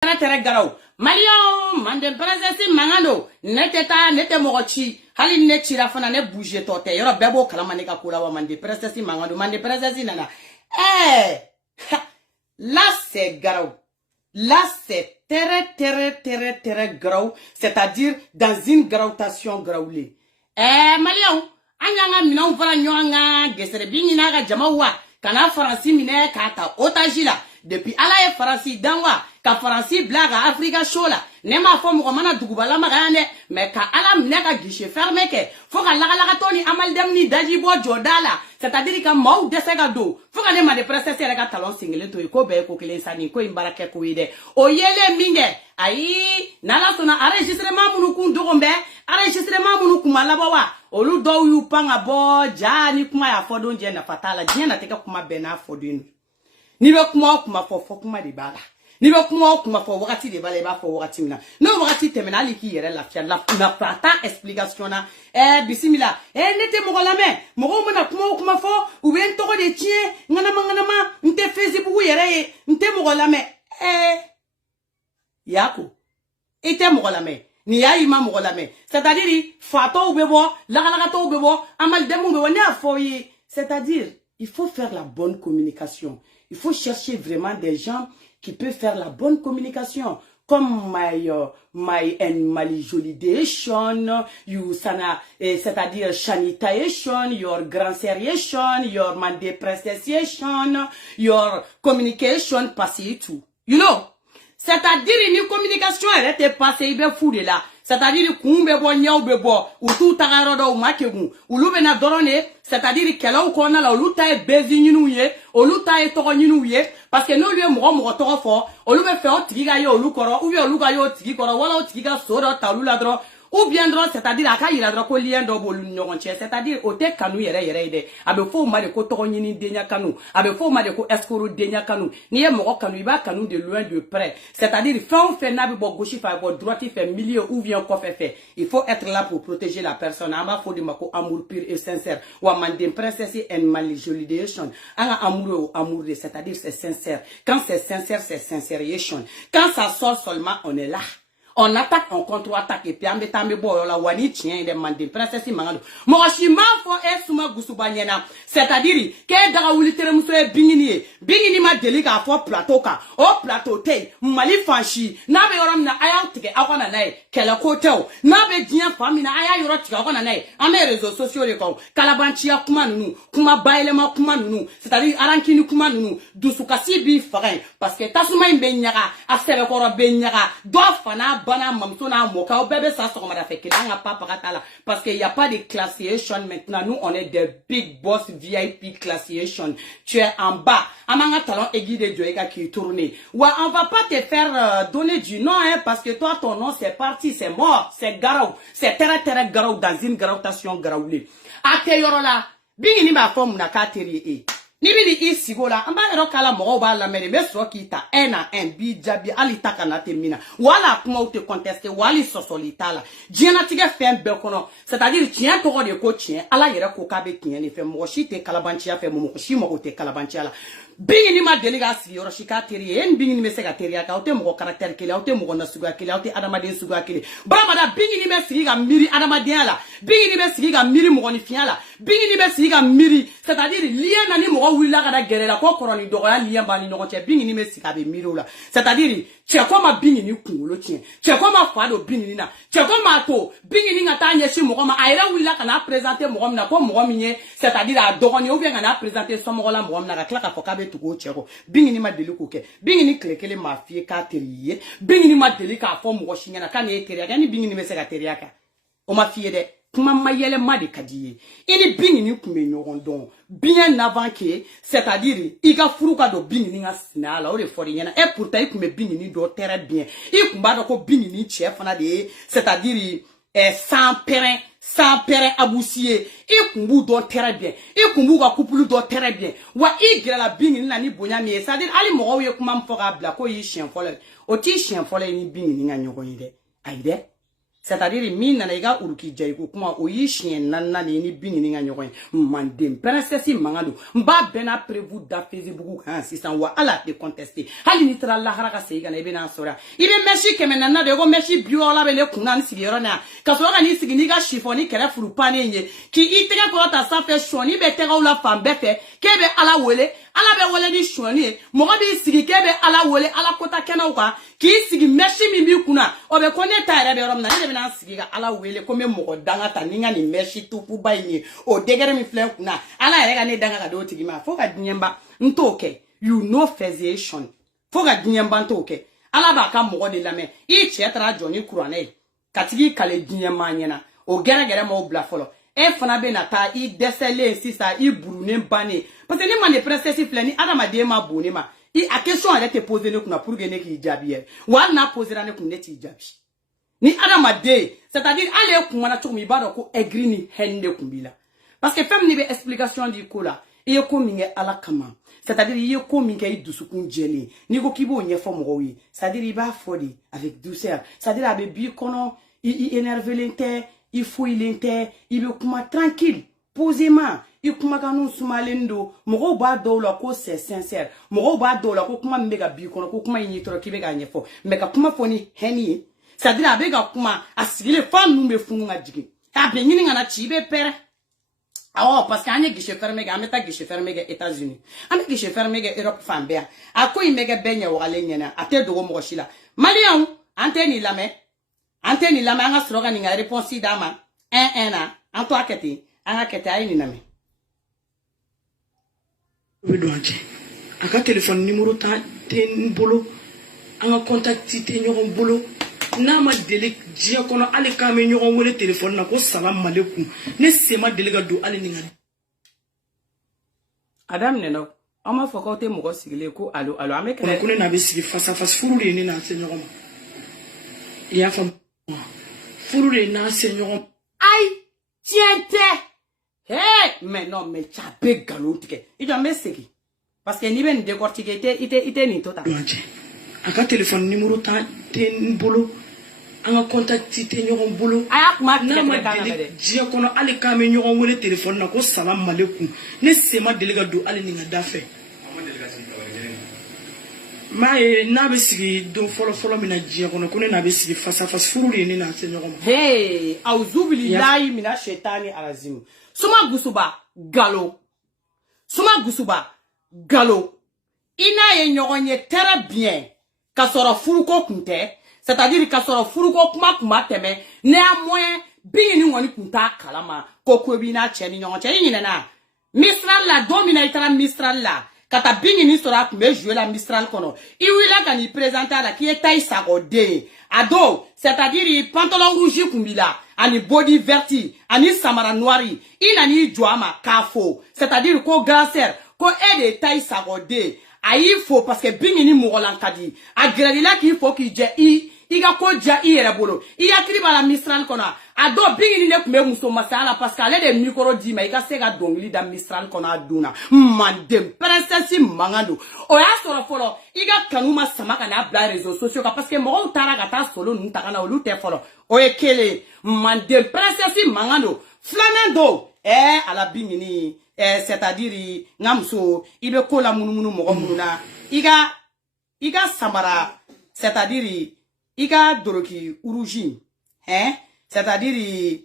tere garaw Malion mande princesse mangando nete mogochi hali ne chira fana ne bouger tote yoro bebo kala manika kula wa mande princesse nana là c'est garaw là c'est tere garaw c'est-à-dire dans une graoutation garaoulé Malion anyanga mina ufara nyanga gesere binina ga jamawa kana faransi mine kata otajila depuis ala e faransi danwa ka faransi blaga Afrika shola ne ma fo mo mana dugubala magane mais ka ala mine ka guichet fermé ke fo ka laga toni amal dem ni daji bo jodala c'est-à-dire ka maw desega do fo ka ne ma de princesse ka talon single to ko be ko kelen sani ko imbarake ko ide o yele minge ayi nala sona enregistrement munu kun dogombe enregistrement munu kuma labawa olu do yu panga bo jani kuma ya fodon je na fatala je na teka kuma bena fodin ni be kuma fo kuma de bala ni be kuma fo wakati de bala ba fo wakati mina no wakati terminal ki yere la fia la pata explication na bismillah nete mo la me mo mona kuma fo ou bien to de tie ngana ma nte Facebook yere nte mo la me yako ite mo la me ni ya ima mo la me c'est-à-dire fato bebo la to bebo amal demu bebo ne afoyi c'est-à-dire il faut faire la bonne communication. Il faut chercher vraiment des gens qui peuvent faire la bonne communication. Comme my and Mali Jolidation, you sana, c'est-à-dire Shanitation, your grand seriation, your mande prestation, your communication passé tout. You know? C'est-à-dire une communication elle était passée, il be fou de là. C'est-à-dire kumbe bo nyaw be bo ou tout tagarodo ou makegu ou lubena dorone c'est-à-dire kelaw ko na la lu tay bezi nyinu ye o lu tay to nyinu ye parce que no lieu mo to fo o lu be fe o tiga yo lu koro ou bien o lu ga yo tigi koro wala o tiga so do ta lu la dro ou bien dro c'est-à-dire aka yira dro ko lien do bo lu nyogon che c'est-à-dire o te kanu yere de abe fo ma de ko to nyini denya kanu abe fo ma de ko escoro denya kanu ni ye mo kanu iba kanu de loin de près c'est-à-dire fait na be bo gauche fa bo droite fait milieu ou bien ko fait il faut être là pour protéger la personne amba fo de mako amour pur et sincère wa mandem princesse and Mali Jolidation anga amour c'est-à-dire c'est sincère quand c'est sincère c'est sincération quand ça sort seulement on est là. On attaque, on contre-attaque et puis on met la wani tient des mandés princesse mangado. Moi je suis fo e suma gusubanyena. C'est-à-dire que dara wulitere muso e bingini ma delika fo plateau ka. O plateau te mali fanchi. Na be yorom na aya tike akona nai kele kotel. Na be dian fami na aya yoro tike akona nai. Ame réseaux sociaux le ko. Kalabanchia kuma nunu, kuma bailema kuma nunu. C'est-à-dire arankini kuma nunu. Dusukasi bi farin parce que tasuma imbenyaka, afsere koro benyaka. Do fana bana mamsona moka bébé ça sort mara fait parce qu'il y a pas de classification maintenant nous on est des big boss VIP classification tu es en bas amanga talon aiguille Joeka qui tourne ouais on va pas te faire donner du nom hein parce que toi ton nom c'est parti c'est mort c'est garou c'est terre garou dans une graoutation garaoulé ate yorola bingini ma forme na kateri ni bi di isigola amba ero kala mo ba la mere be so kita ena en bi jabi ali takana termina wala kuma te contester wali sosolita la diena tige fem be kono c'est-à-dire tien to de ko tien ala yere ko ka be tien ni fe mo shi te kalabanchia fe mo shi mo te kalabanchia la bingini ma deliga si yoro shika teri en bingini me sega teri aka ote mo caractère kele ote mo na suga kele ote adama de suga kele bramada bingini me siga miri adama de la bingini me siga miri mo ni fiala bingini me siga miri c'est-à-dire lien na ni mo willa kada gerela ko koroni dogoya lien ba ni no che bingini me siga be miri la c'est-à-dire tche koma bingini kungulo tien tche koma fado bingini na tche koma to bingini ngata nyeshi mo ma aira willa kana présenter mo na ko mo minye c'est-à-dire a dogoni ou bien kana présenter so mo la mo na ka klaka foka be tugo cheko bingini ma deli ko ke bingini klekele ma fie ka teriye bingini ma deli ka fo mo shinya na kana e teriya ni bingini me se ka teriya ka o ma fie de kuma mayele ma de kadiye ini bingini kume nyoron don bien avant que c'est-à-dire iga furuka do bingini nga sinala o de fori nyana et pourtant ikume bingini do très bien ikumba do ko bingini chef na de c'est-à-dire sans perrin aboussier ikumbu do très bien ikumbu ga couple do très bien wa igra la bingini na ni bonya mi c'est-à-dire ali mo we kuma mfoga bla ko yi chien fole o ti chien fole ni bingini nga nyoko ide aide c'est-à-dire min nana iga uruki jaiku kuma oyi chien nanna ni bingini nga nyokoy mandem princesse mangado mba bena prévu da Facebook kan sisan wa ala te contester hali ni tra la haraka seiga na ibena sora ibe meshi keme nanna de go meshi biola bele kuna ni sigiro na ka so ga ni sigini ga chiffoni kere furu panenye ki itega ko ta sa fe shoni be tega ula fambe fe kebe ala wele ala be wele ni shoni mo ga bi sigi kebe ala wele ala kota kena kwa ki sigi meshi mi bi kuna obe konye ta ere be rom na ni na sigi ga ala wele ko me mo danga ta ninga ni meshi tupu bayni o degere mi flen kuna ala ere ga ne danga ga do tigi ma fo ga dinyemba ntoke you know physician fo ga dinyemba ntoke ala ba ka mo de lame I chetra joni kurane katigi kale dinyemma nyena o gere gere mo bla folo e fana be na ta I desele sisa I burune bane parce que ni man princesse flani adama de ma boni ma I a question elle te poser ne kuna pour gagner ki jabi wa na poser na ne kuna ti jabi ni adama de c'est-à-dire ale kuma na to mi ba do ko egri ni hende kumbila parce que femme ni be explication di ko la e ko minge ala kama c'est-à-dire il ko minge I dusukun jeli ni ko kibo nye fo mo wi c'est-à-dire il va fodi avec douceur c'est-à-dire abe bi kono I énerve l'inte il faut l'inte il be kuma tranquille posément I kuma kanu sumalendo mo ba do la ko c'est sincère mo ba do la ko kuma mbega bi kono ko kuma yin toro kibega nye fo mbeka kuma foni heni c'est-à-dire abega kuma asigile fa numbe funu ngajigi abe nyini ngana chibe pere ah parce que anye guichet fermé ga ameta guichet fermé ga États-Unis ame guichet fermé ga Europe fambea ako imega benya wale nyena ate dogo mo shila malian anteni lame anga slogan nga réponse dama na anto aketi anga kete ayini name Wedouaje aka téléphone numéro ta ten bolo anga contact te nyogon bolo na ma dele dia kono ale ka me nyogon wele téléphone na ko salam alaikum ne sema dele ga do ale ninga adam neno ama fokote mo ko sigile ko allo ameke ko ne na be sigi face à face furu ni na se nyogon ya fam furu na se nyogon ai tiente hey mais non mais chape galotike I doit me seki parce que ni ben décortiquer ite ni total aka téléphone numéro ta ten bolo anga contact te nyogon bolo aya kuma na ma dele dia kono ale ka me nyogon wele téléphone na ko salam alaikum ne sema dele ga do ale ninga dafe ma na be sigi do folo mina dia kono ko ne na be sigi face à face furu ni na se nyogon hey auzubillahi mina shaitani alazim suma gusuba galo ina ye nyogonye très bien ka soro furuko kunte c'est-à-dire ka soro furuko kuma teme néanmoins bini ngoni kunta kalama ko bi na cheni nyogon cheni na Mistral la domina itara Mistral la kata bini ni sora kumbe jouer la Mistral kono iwila kan y présenter la qui est taille sagode ado c'est-à-dire pantalon rouge kumbila ani body verti ani samara noiri inani joama kafo c'est-à-dire ko grasser ko aide taille sagode ayi fo parce que bingini mogolan kadi agrelila ki fo ki je iga ko ja iyere bolo iya kriba la Mistral kona ado bingini ne kumbe muso masala parce que ale de micro di ma iga sega dongli da Mistral kona aduna mandem princesse mangando o ya soro folo iga kanuma samaka na bla réseaux sociaux parce que mo utara gata solo nta kana olu te folo o ekele mandem princesse mangando flanando ala bingini c'est-à-dire ngamso ibe ko la munumunu mo mununa iga samara c'est-à-dire iga doroki uruji c'est-à-dire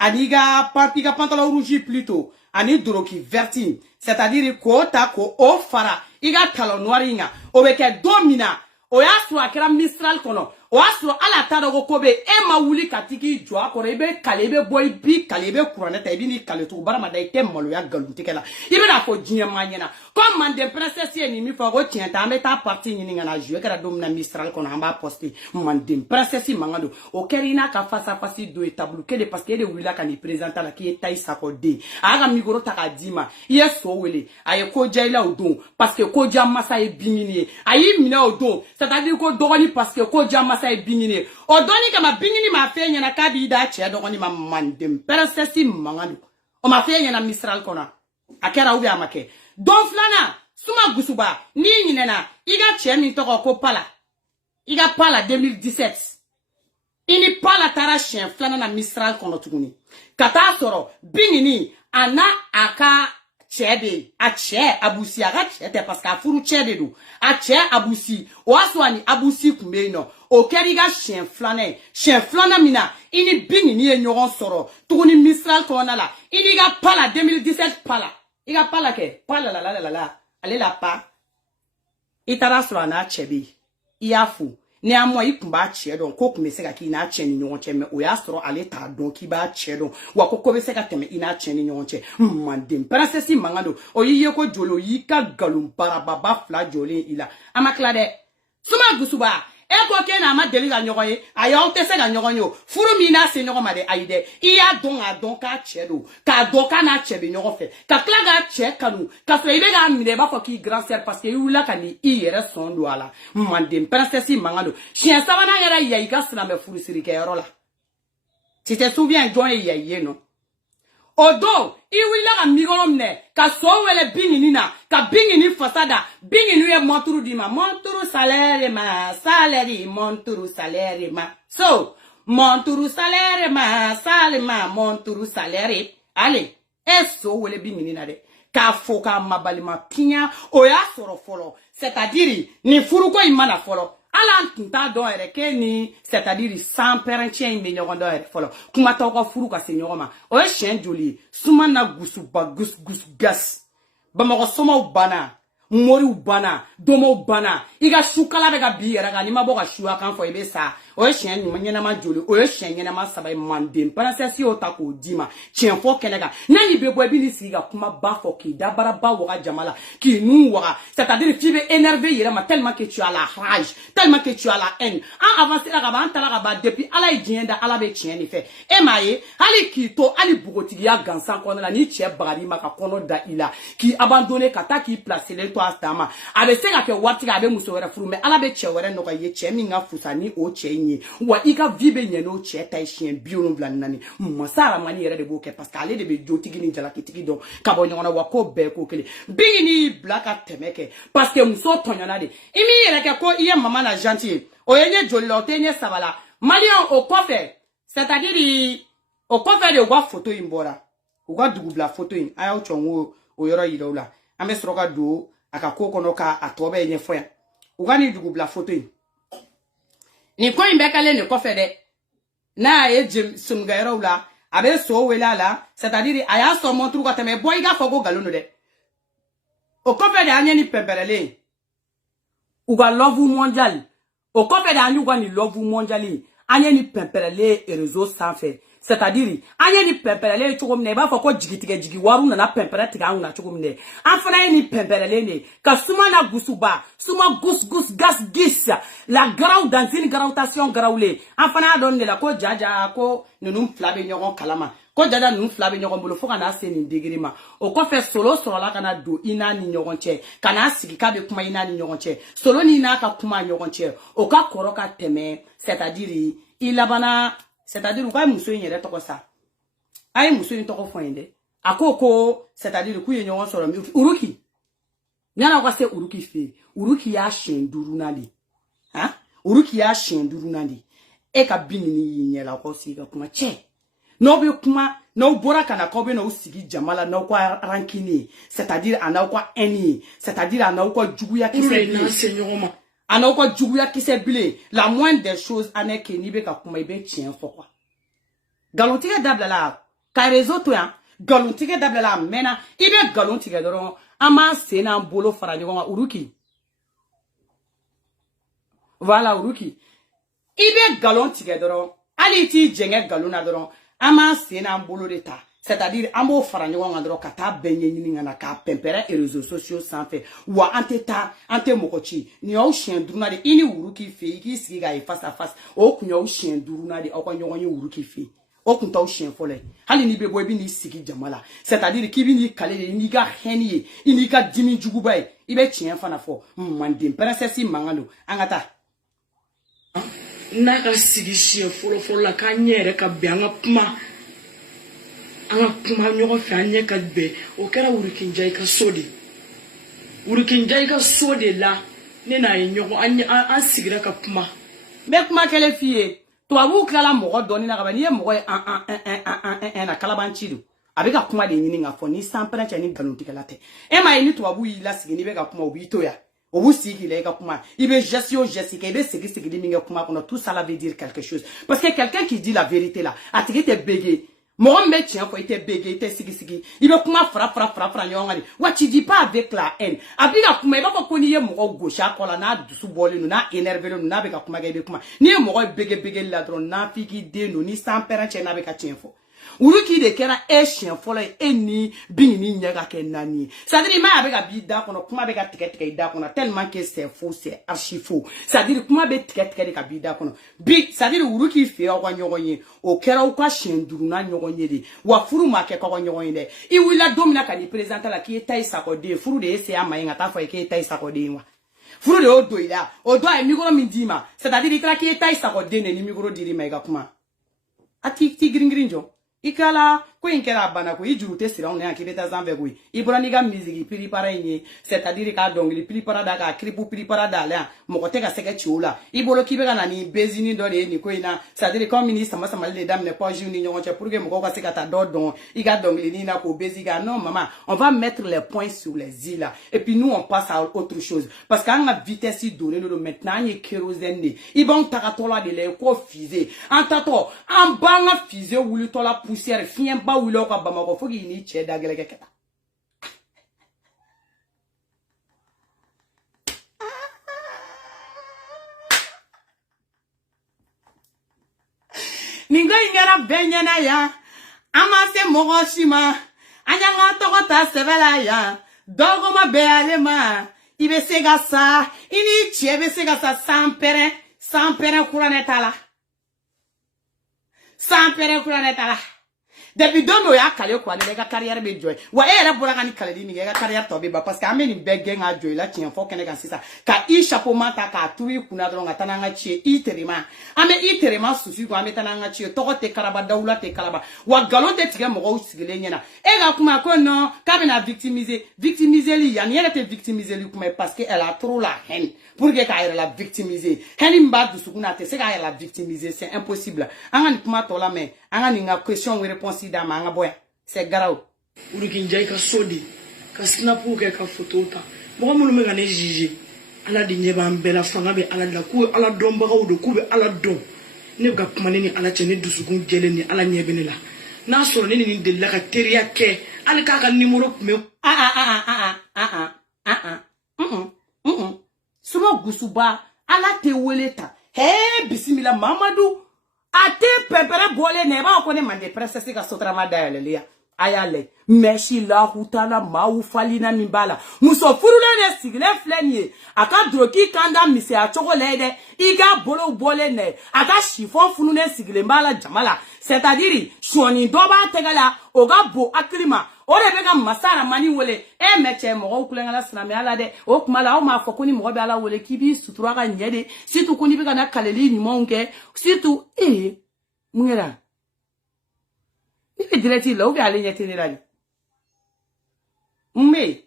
aniga papiga pantalon rouge plutôt ani doroki verti c'est-à-dire ko ta ko o fara iga talon noiringa o beke domina o ya so akira Mistral kono o asro ala tado ko be e ma wuli katiki jo akore be kalebe boy bi kalebe kuraneta ibi ni kaleto barama da ite malo ya galuntikela ibe na fo jinyama nyena comme mande princesse ni mi fo go tienta meta parti ni ngana jouer kara domina Mistral kono amba poster mande princesse mangado o kerina ka face à face do tableau que de parce que de wila kan présenter la qui est taille sakode aga migoro takadima yeso wele aye ko jaila odon parce que ko jamasa e bingini ayi mina odon c'est-à-dire ko dogoni parce que ko jamasa say bingini o doni kama bingini ma fe nyana kabi da che dogoni ma mandem princesse mangando o ma fe nyana Mistral kona akera ubi amake don flana suma gusuba ni nyinena iga che mi toko ko pala iga pala 2017 ini pala tara chien flana na Mistral kono tuguni kata soro bingini ana aka chede a che abusi aga chete parce que furu chede do a che abusi o aswani abusi kumbe no o keriga chien flana mina ini bingini e nyoron soro tuguni Mistral kono la ini ga pala 2017 pala iga pala ke pala la ale la pa itara soro na chebe iafu ne amwa ikumba chedo ko kumese ka kina cheni nyonche me o ya soro ale ta don ki ba chedo wa ko ko be se ka teme ina cheni nyonche mandem princesse mangando o yiye ko jolo yika galum para baba fla joli ila amakla de suma gusuba e ko ke na ma deli ga nyogoye aya o te se ga nyogonyo furu mi na se nyogo ma de aide iya don adon ka chedo ka do ka na chebe nyogo fe ka kla ga che kanu ka so ibe ga mi de ba fo ki grand sœur parce que yula ka ni iyere son do ala mandem princesse mangando chien sabana yara ya iga sna me furu siri ke yoro la tu te souviens join ya yeno odo iwila ka migolomne ka so wele bingini na ka bingini fasada bingini e monturu di ma monturu salaire ma salary monturu salaire ma so monturu salaire ma sale ma monturu salaire ale eso wele bingini na de ka foka mabalima pinya o ya soro folo c'est-à-dire ni furuko imana folo ala nta do ere ke ni c'est-à-dire sans parentien me nyogo do ere folo kuma to ko furu ka se nyogo ma o chien joli suma na gusu ba gus gas ba mo soma bana mori bana domo bana iga shukala be ga biera ga ni ma bo ga shuwa kan fo ibe sa o chien nyuma nyena ma joli o chien nyena ma sabai mandem princesse o ta ko dima chien fo kenega nani be bo bi ni siga kuma ba fo ki da bara ba wa jamala ki nu wa c'est-à-dire tu es énervé yera ma tellement que tu as la rage tellement que tu as la haine en avancer la ba antala ga ba depuis ala idienda ala be chien ni fe e maye ali ki to ali bugotigi ya gansan kono la ni chie bagari ma ka kono da ila ki abandonner kata ki placer le to astama abe se ga ke wati ga be muso wera furu me ala be chie wera no ga ye chie mi nga fusani o chie wa ika vibe nyeno cheta chien bionu blanani masara mani yere de boke parce que ale de be jotigi ni jala kitigi don kabo nyona wa ko be ko kele bingini blaka temeke parce que muso tonyona de imi yere ke ko iye mama na gentil o yenye jollo tenye sabala malion au coffre c'est-à-dire au coffre de wa photo imbora wa dugubla photo in aya o chonwo o yoro yidola ame sroka do aka kokono ka atobe yenye foya ugani dugubla photo in ni ko imbe kale ne ko fede na ye jim sumgairo la abe so wela la c'est-à-dire aya so montru ko teme boy ga fogo galono de o ko fede anya ni pemberele uga love mondial o ko fede anya uga ni love mondial anya ni pemberele e réseau sans fait c'est-à-dire anya ni pemberele chogomne ba foko jigitige jigi waru na pemberele tiga una chogomne afana ni pemberele ne ka suma na gusuba suma gus gas gis la grau dans une grautation graulé afana donne la ko jaja ko nunum flabe nyogon kalama ko jaja nunum flabe nyogon bolo foka na se ni degrima o ko fe solo la kana do ina ni nyogon che kana sigi ka be kuma ina ni nyogon che solo ni na ka kuma nyogon che o ka koroka teme c'est-à-dire ilabana c'est-à-dire quoi muso yere to ko sa ay muso ni to ko foinde akoko c'est-à-dire ku yenyo soro mi uruki nyana ko se uruki fe uruki ya shenduru nali ha uruki ya shenduru nali e ka binini nyela ko si ka kuma che no be kuma no bora kana ko be no sigi jamala no ko rankini c'est-à-dire ana ko eni c'est-à-dire ana ko juguya ki se ana ko juguya ki se bile la moindre des choses ane ke ni be ka kuma ibe chien fo quoi galontige dabla la ka réseau to ya galontige dabla la mena ibe galontige doron ama sena bolo fara nyoga uruki voilà uruki ibe galontige doron ali ti jenge galona doron ama sena bolo de ta c'est-à-dire amo fara nyoga doron kata benye nyini ngana ka pempere et réseaux sociaux sans fait wa ante mokochi ni o chien duruna de ini uruki fe ki siga e face à face o kunyo chien duruna de o ko nyoga uruki fe o kunta o chien fole hali ni bebo bi ni sigi jamala c'est-à-dire ki bi ni kale ni ga henie ni ga dimi juguba ibe chien fana fo mandem princesse mangalo angata na ka sigi chien folo la ka nyere ka bianga kuma anga kuma nyogo fe anye ka be o kera urukinjai ka sode la ne na nyogo anye an sigira ka kuma be kuma kele fie to abu kala mogo doni na ka ni mogo na kalabanchi do abeka kuma de nyini nga fo ni sampana cha ni galontikala te e ma ni to abu yila sigi ni beka kuma obi to ya obu sigi le ka kuma ibe gestion Jessica ibe sigi di minga kuma kono tout ça la veut dire quelque chose parce que quelqu'un qui dit la vérité là atigi te bégé mon mec tient faut était bégé te sigi ibe kuma fra nyongani what tu dis pas avec la haine abika kuma iba ko koni ye mo gauche akola na dusu bole no na énervé no na beka kuma ga ibe kuma ni mo bégé la dron na fiki de no ni sampana cha na beka tienfo Uruki de kera chien fola eni bini nyaga ke nani. Ça dit ma avec abi da kono kuma be ka tike da kono tellement que c'est faux, c'est archi faux. Ça dit kuma be tike de ka bi da kono. Bi ça dit uruki fe o nyogonye o kera o kwa chien duru na nyogonye de. Wa furu ma ke ko nyogonye de. I wila domina ka ni présenter la ki etai sakode furu de ese ama nga ta fo ke etai sakode wa. Furu de odo ila. Odo ai micro mindima. C'est-à-dire ikra ki etai sakode ne ni micro diri mega kuma. Ati gringrinjo. Ikala ko inkera bana ko ijurute sira on yakire ta zambe ko ibura ni ga musique pili para yenye c'est-à-dire ka dongli pili para da ka kripu pili para da la mo ko te ka seke chula ibolo kibe kana ni bezini do le ni ko ina c'est-à-dire comme ministre sama sama les dames ne pas juni nyon che pour que mo ko ka seka ta dodon iga dongli ni na ko beziga non maman on va mettre les points sur les îles et puis nous on passe à autre chose parce qu'en la vitesse donné nous maintenant y kérosène ibon takatola de le ko fusée en tato en banga fusée wulu to la poussière fien ba wilo ka bamako fogi ni che da gele keta ningo ingera benyana ya amase mogoshima anyanga tokota sebela ya dogoma bealema ibe sega sa ini chebe sega sa sampere kuranetala depuis dono ya kale ko ne ga carrière be joy wa era bora kan kale ni ga carrière to be ba parce que ameni bege nga joy la tien fo kene ga sisa ka I chapeau mata ka tuwi kuna dron ga tananga chie iterima sufi ko ame tananga chie to te karaba daula te kalaba wa galon te tige mo go sigile nyena e ga kuma ko non ka be na victimiser li ya ni elle te victimiser li kuma parce que elle a trop la haine pour que ka la victimiser haine mba du sukuna te se ka la victimiser c'est impossible anga kuma to la mais anga ni nga question et réponse da manga boy c'est garau uruki njai ka sodi ka snapu ke ka photota mo mo me ngane jiji ala di nyeba mbela fanga be ala da ku ala domba ka udo ku be ala don ne ga kuma ni ala chene dusugun jele ni ala nyebe ni la na so ni de la ka teria ke ala ka numéro me sumo gusuba ala te weleta he bismillah mamadou ate pepere bole ne ba ko ne mande princesse ka sotrama daelelia ayale meshi la hutala mau falina mimbala muso furule ne sigle flenie aka droki kanda mise a chokolede iga bole ne aka chiffon funu ne sigle mbala jamala c'est-à-dire shoni doba tegala oga bo aklima ore bega masara mani wole e meche mo kulengala siname ala de o kumala o ma fokoni mo be ala wole kibi sutura ga nyede situ kuni bega na kaleli ni monke situ mungera ni direti lo ga ale nyete ni rali mme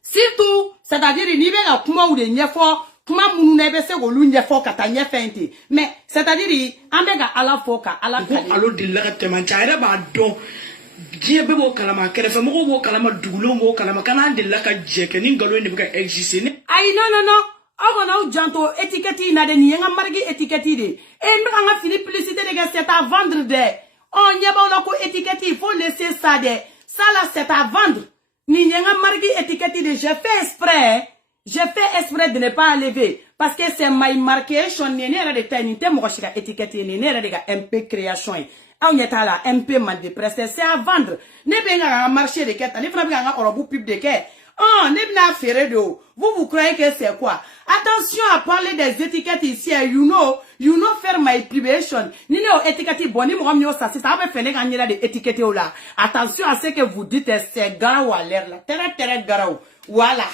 situ c'est-à-dire ni bega kuma ure nyefo kuma munu na bese go lunye fo kata nye fenti mais c'est-à-dire ambega ala fo ka ala kale alo dilla ka tema chaira ba don giebe mo kalama kere fa mo mo kalama dugulo mo kalama kana dilla ka jeke ni ngalo ni buka existe ni ay non ago na janto étiquette na de ni nga margi étiquette de e mbaka nga fini publicité de que c'est à vendre de on yeba la ko étiquette il faut laisser ça de ça là c'est à vendre ni nga margi étiquette de j'ai fait exprès de ne pas enlever parce que c'est my marcation ni ne de tani te mo shika étiquette ni ne de ga MP création on yeta la MP man de presse c'est à vendre ne be nga marché de keta ne fera nga orobu pub de ke oh ne bina faire de vous croyez que c'est quoi attention à parler des étiquettes ici you know faire my publication ni ne étiquette boni mo mi o ça ça va faire nga nyela de étiquette là attention à ce que vous dites c'est garou à l'air là très garou voilà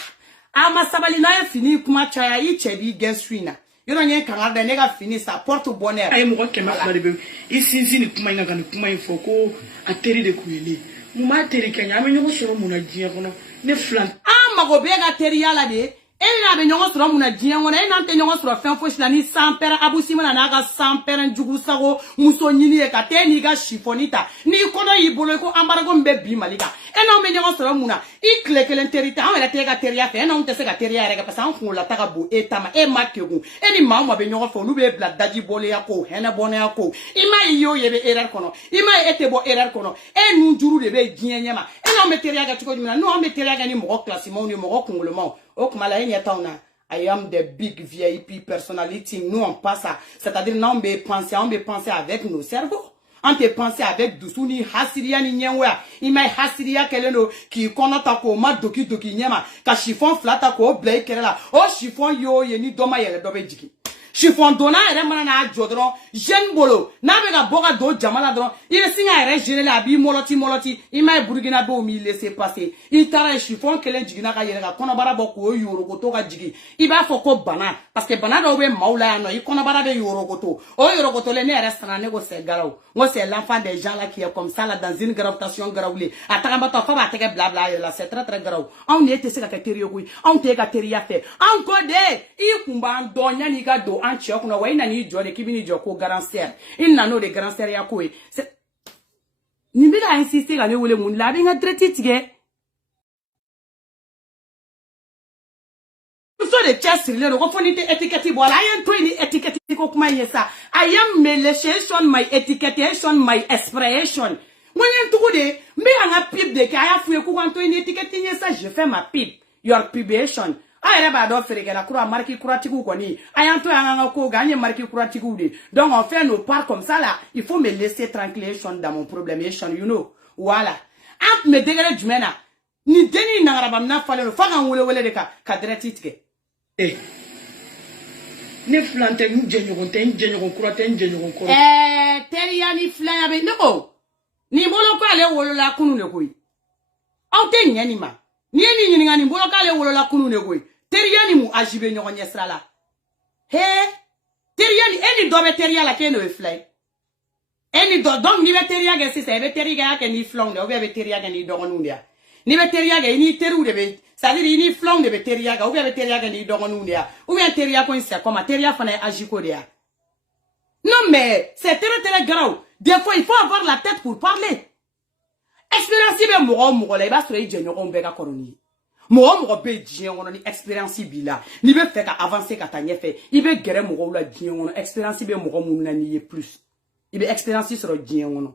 ama sabali na fini kuma chaya yi chebi genswina yono nyen kanga da nega fini ça porte bonheur ay mo ko ma ba de isinzi ni kuma nga kan kuma info ko ateri de kuili mu ma teri kanya me nyoko soro mu na jia kono ne flan ama go bega teri yala de n'a be ɲɔgɔn sɔrɔ mun na diɲɛ kɔnɔ e n'an tɛ ɲɔgɔn sɔrɔ fɛn fosi la ni sanpɛrɛn Abu Simana n'a ka sanpɛrɛn jugu sago muso ɲini ye ka t'e n'i ka chiffoni ta n'i kɔnɔ y'i bolo ko embargo min bɛ bi Mali kan e n'anw bɛ ɲɔgɔn sɔrɔ mun na i tile kelen teri tɛ anw yɛrɛ t'e ka teriya fɛ e n'anw tɛ se ka teriya yɛrɛ kɛ parce que anw kunkolo ta ka bon e ta ma e ma kegun e ni maa o maa bɛ ɲɔgɔn fɛ olu b'e bila daji bɔlenya ko hɛnɛ bɔnɛya ko i m'a ye o ye bɛ erreur kɔnɔ i m'a ye e tɛ bɔ erreur kɔnɔ e nun juru de bɛ diɲɛ ɲɛma e n'anw bɛ teriya kɛ cogo jumɛn na n'anw bɛ teriya kɛ ni mɔgɔ kilasimaw ni mɔgɔ kunkolomaw o kuma la e ɲɛ t'anw na I am the big VIP personality. Nous, on passe à... C'est-à-dire, nous, on peut penser avec nos cerveaux. On peut penser avec doucou ni hasiria ni nyenwa. Ima hasiria keleno ki konota ko ma doki nyema. Ka chiffon flata ko blay kelela. O chiffon yo ye ni doma yele dobe jiki. Chiffon dona ere mana na jodron jeune bolo na be ga boga do jamala dron il singa ere jeune la bi moloti ima Burkina be o mi laisser passer il tara chiffon kelen jigina ka yele ka kono bara boko yoro ko to ka jigi i ba fo ko bana parce que bana do be maula ya no i kono bara be yoro ko to o yoro ko to le ne ere sana ne go se garau moi c'est l'enfant des gens là qui est comme ça là dans une gravitation garaoulé ataka ba to fa ba teke blabla là c'est très très garau on était se ka teriyo kui on te ka teriya fe on ko de i kumba donya ni ka do an chok no way na ni jole kibini joko garancer il na no de garancer ya ko e ni bi da insister ga ne wole mun la bi nga traité tige so de chasser le ko fonite etiquette bo la yan to ni etiquette ko kuma yesa I am melechation my etiquettation my expression moyen tout de mbi anga pip de ka ya fu ko kwanto ni etiquette yesa je fais ma pip your pibation ayere ba do fereke la kura marki kuratiku koni ayanto yanga ko gagner marki kuratiku de donc on fait nos parts comme ça là il faut me laisser tranquille dans mon problème you know voilà ap me degere jumena ni deni na ngaraba na fale no faga wole de ka kadretitike ne flante ni jenyogon kurate jenyogon ko teriya ni flaya be ndoko ni bolo ko ale wolo la kunu le koyi aw te nyani ma ni eni nyini ngani bolo ko ale wolo la kunu le koyi teriya ni mu ajibe nyogon yesra la he teriya ni eni dobe teriya la ke no e flay eni do donc ni be teriya ge sisa be teriya ke ni flong de o be teriya ge ni dogonu ndia ni be teriya ge ni teru de be c'est-à-dire ni flong de be teriya ga ou be teriya ge ni dogonu ndia ou bien teriya ko insa comme teriya fana ajiko de non mais c'est très très grave des fois il faut avoir la tête pour parler expérience be mo la ba so e jenyo be ga koroni mo be dien wono ni expérience bi la ni be fait ka avancer ka tanye fait il be gere mo la dien wono expérience be mo mun na ni plus il be expérience sur dien wono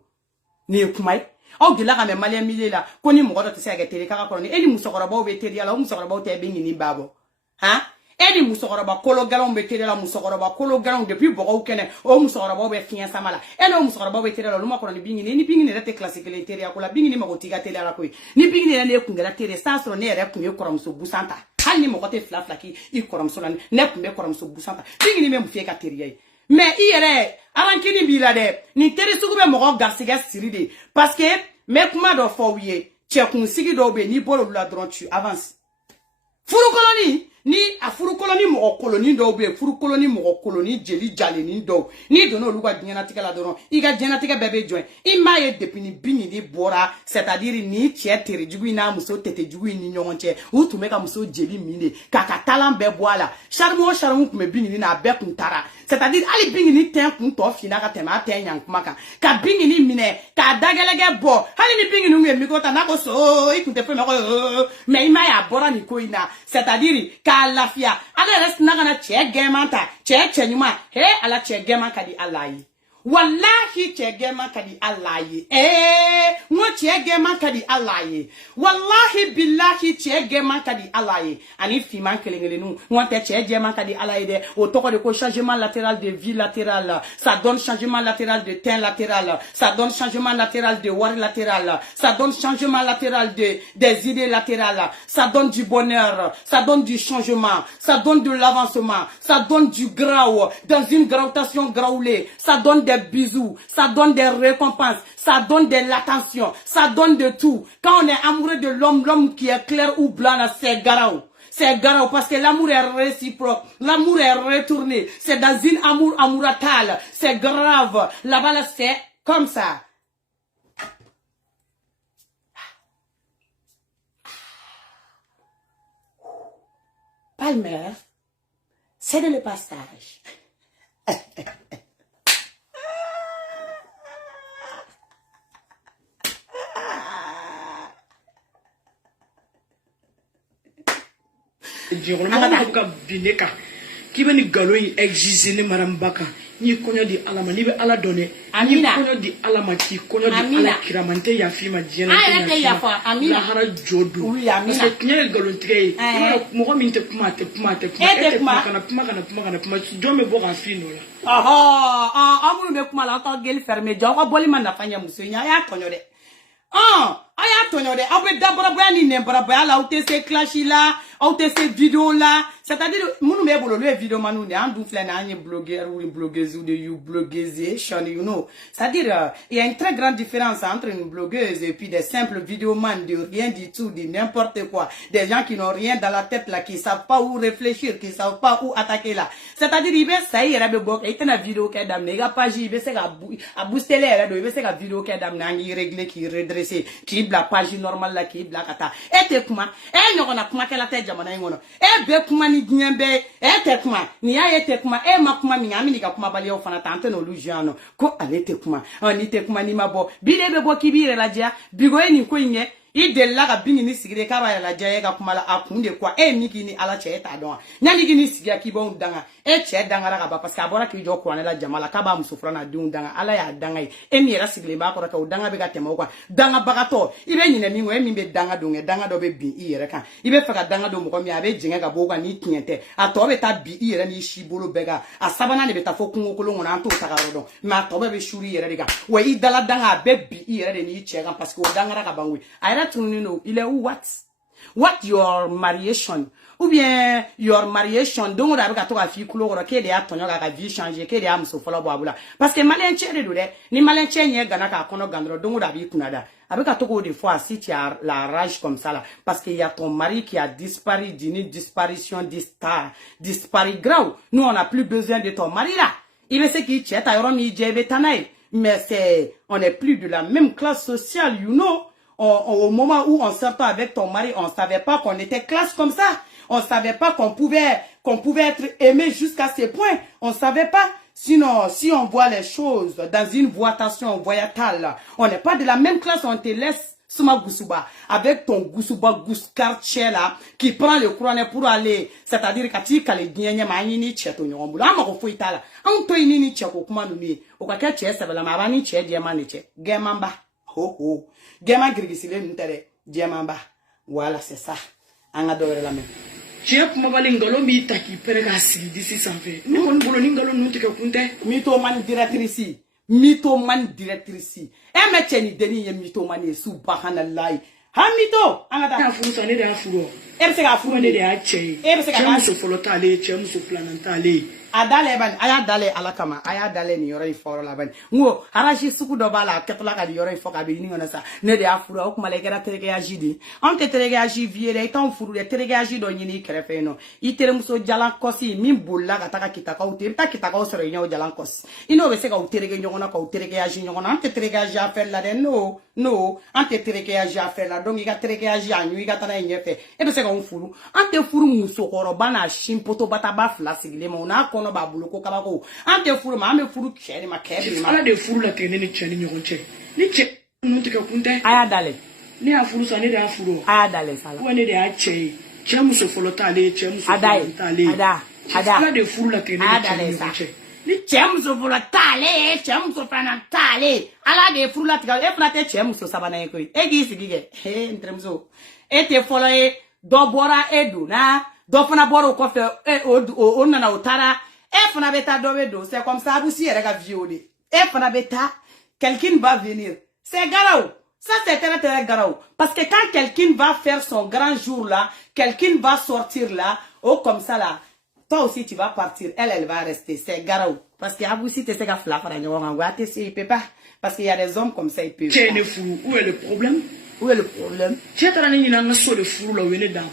ni kumai o gila ka me malien mili la ko ni mo do te se ga tele ka koroni eni musokoro ba o be teri ala o musokoro ba o te be ni babo ha eni musokoro ba kolo galon be teri ala musokoro ba kolo galon depuis bogo kene o musokoro ba o be fian samala eni o musokoro ba o be teri ala no koroni bingi ni bingi ni te classique le teri akola bingi ni mago tiga teri ala ko ni bingi ni ne kungela teri sa so ne re kunye koromso busanta hal ni mo ko te flafla ki I koromso la ne kunye koromso busanta bingi ni me mu fie ka teri ai mais iyere arankini bi la de ni teri sugu be mo garsiga siri de parce que me kuma do fo wiye chekun sigi do be ni bolo la dron tu avance furu koloni ni a furu koloni mo koloni do be furu koloni mo koloni jeli jale ni do ni do no luga dinatika la dron iga dinatika bebe join I ma ye depuis ni bini ni bora c'est-à-dire ni tie tere jugu na muso tete jugu ni nyonche ou to meka muso jeli mine kaka talan be boala charmo kume bini ni na be kuntara c'est-à-dire ali bini ni ten kun to fina ka tema ten yankuma ka bini ni mine ka dagelege bo ali ni bini ni mi ko ta na ko so ikunte fe me ko mais ima ya bora ni ko ina c'est-à-dire ka lafia ala res na kana che gemanta che nyuma he ala che geman kadi alayi wallahi che geman kadi alayi mo che geman kadi alayi wallahi billahi che geman kadi alayi ani fi man kelengele nu wonte che geman kadi alayi de o toko de ko changement latéral de vie latéral ça donne changement latéral de teint latéral ça donne changement latéral de war latéral ça donne changement latéral des idées latérales ça donne du bonheur ça donne du changement ça donne de l'avancement ça donne du grau dans une gravitation graulée ça donne des bisous, ça donne des récompenses, ça donne de l'attention, ça donne de tout. Quand on est amoureux de l'homme qui est clair ou blanc, c'est garau. C'est garau parce que l'amour est réciproque, l'amour est retourné. C'est dans une amouratal, c'est grave. Là-bas, là, c'est comme ça. pas le meilleur. C'est le passage. Qui va ni galo yi exiger ni marambaka ni konyo di alama ni be ala donné ni konyo di alama ki konyo di ala kiramante ya fi ma diena amina hara jodu oui amina parce que nyere galo tige mo ko min te kuma kana jome bo ga fi no la amunu be kuma la to gel fermé jo ko boli man na fanya muso nya ya konyo de aya tonyo de abe dabra boya ni nembra boya la utc clash la utc vidéo là c'est-à-dire munu me bolo le vidéo manu ne andu fle na anye blogueur ou blogueuse ou de you blogueuse you know, c'est-à-dire il y a une très grande différence entre une blogueuse et puis des simples vidéomans de rien du tout, de n'importe quoi, des gens qui n'ont rien dans la tête là, qui savent pas où réfléchir, qui savent pas où attaquer là, c'est-à-dire il va ça y rabe bok et na vidéo ke dam ne ga page il va se ga booster les il va se ga vidéo ke dam na ngi régler qui redresser qui la page normale là qui la kata et te kuma e nyoko na kuma kala te jamana ngono e be kuma ni nyembe e te kuma ni ya e te kuma e ma kuma mi ngami ni ka kuma bali o fana tante no lujiano ko ale te kuma ni te kuma ni mabo bile be bo kibire la dia bigo e ni ko nye i de la ka bingi ni sigire ka ba la dia e ka kuma la akunde kwa e miki ni ala che ta don nyani gi ni sigia ki bon danga e che danga la ka ba parce que abora ki jo ko la jamala ka ba musufra na dun danga ala ya danga e mi era sigile ba ko ka o danga be ka tema kwa danga bagato i be nyine mi ngwe mi be danga do nge danga do be bi i yere kan i be fa ka danga do mo ko mi abe jinga ka bo kwa ni tiente a to be ta bi i yere ni shibolo bega a sabana ne be ta fo kungo ko lo ngona to ta ka do ma to be shuri yere diga we i dala danga be bi i yere de ni che kan parce que o danga ra ka bangwe a tunino il est où what your mariation ou bien your mariation donc da ka to ka fi kulo ko ke de atonyo ka vie changer ke de am so folo babula parce que malien chere do de ni malien chenye gana ka kono gandro donc da bi kunada avec à tout des fois si tu as la rage comme ça là parce qu'il y a ton mari qui a disparu d'une disparition disparu grave nous on n'a plus besoin de ton mari là il veut ce qui tient ta yoron ni jebe tanai mais c'est on est plus de la même classe sociale you know. Au moment où on sortait avec ton mari, on savait pas qu'on était classe comme ça. On savait pas qu'on pouvait être aimé jusqu'à ce point. On savait pas. Sinon, si on voit les choses dans une voitation voyatale, on n'est pas de la même classe, on te laisse suma gusuba avec ton gusuba quartier là qui prend le courant pour aller, c'est-à-dire que tu as les digne manini cheto nyombu. Ama ko fuitala. Am to inini cheko kuma numi. O ka che se bela mabani che diamani che. Gemamba. Ho ho. Gema grigisile ntere diamamba. Voilà, c'est ça. On adore la même. J'ai pour ma ngalo mi taki perega sigi d'ici sans fait. Nous on bolo ngalo nous te kunte. Mito man directrice. Mito man directrice. E me cheni deni ye mito man subhanallah. Ha mito angata. Na furu sane da furu. E se ga furu ne de a che. E se ga ga so folotale, che mu so planantale. Adale ban aya dale alakama aya dale ni yoro iforo la ban ngo haraji suku do bala ketla ka di yoro ifo ka be ni ngona sa ne de afuru o kuma le kera terege ajidi on te terege aji viere itan furu de terege aji do nyini krefe no itere muso jalan kosi min bolla ka taka kitaka o terta kitaka o soro nyaw jalan kosi ino be se ka o terege nyona ka o terege aji nyona on te terege aji afel la de no on te terege aji afel la donc iga terege aji anyu iga tana nyefe e be se ka on furu on te furu muso koro bana shimpoto bata ba fla sigile mo na no babulo ko kabako ante furu ma ame furu cheri ma kebi ma ala de furu la kene ni cheni nyon che ni che nunti ka kunte aya dale ni afuru sa ni da afuru aya dale sala woni de a che muso folotale che muso folotale ada ala de furu la kene ni cheni nyon che ni che muso folotale che muso fanatale ala de furu la tika e frate che muso sabana e koi e gi sigige entremzo e te folo e do bora eduna do fana bora ko fe o nana otara e fana beta do be do c'est comme ça abousi era ga violé e fana beta quelqu'un va venir c'est garau ça c'est très garau parce que quand quelqu'un va faire son grand jour là quelqu'un va sortir là oh comme ça là toi aussi tu vas partir elle va rester c'est garau parce que abousi te se ga fla fara nyo ngwa te si il peut pas parce qu'il y a des hommes comme ça ils peuvent tiens le fou où est le problème tiens tara ni na so le fou là wele dan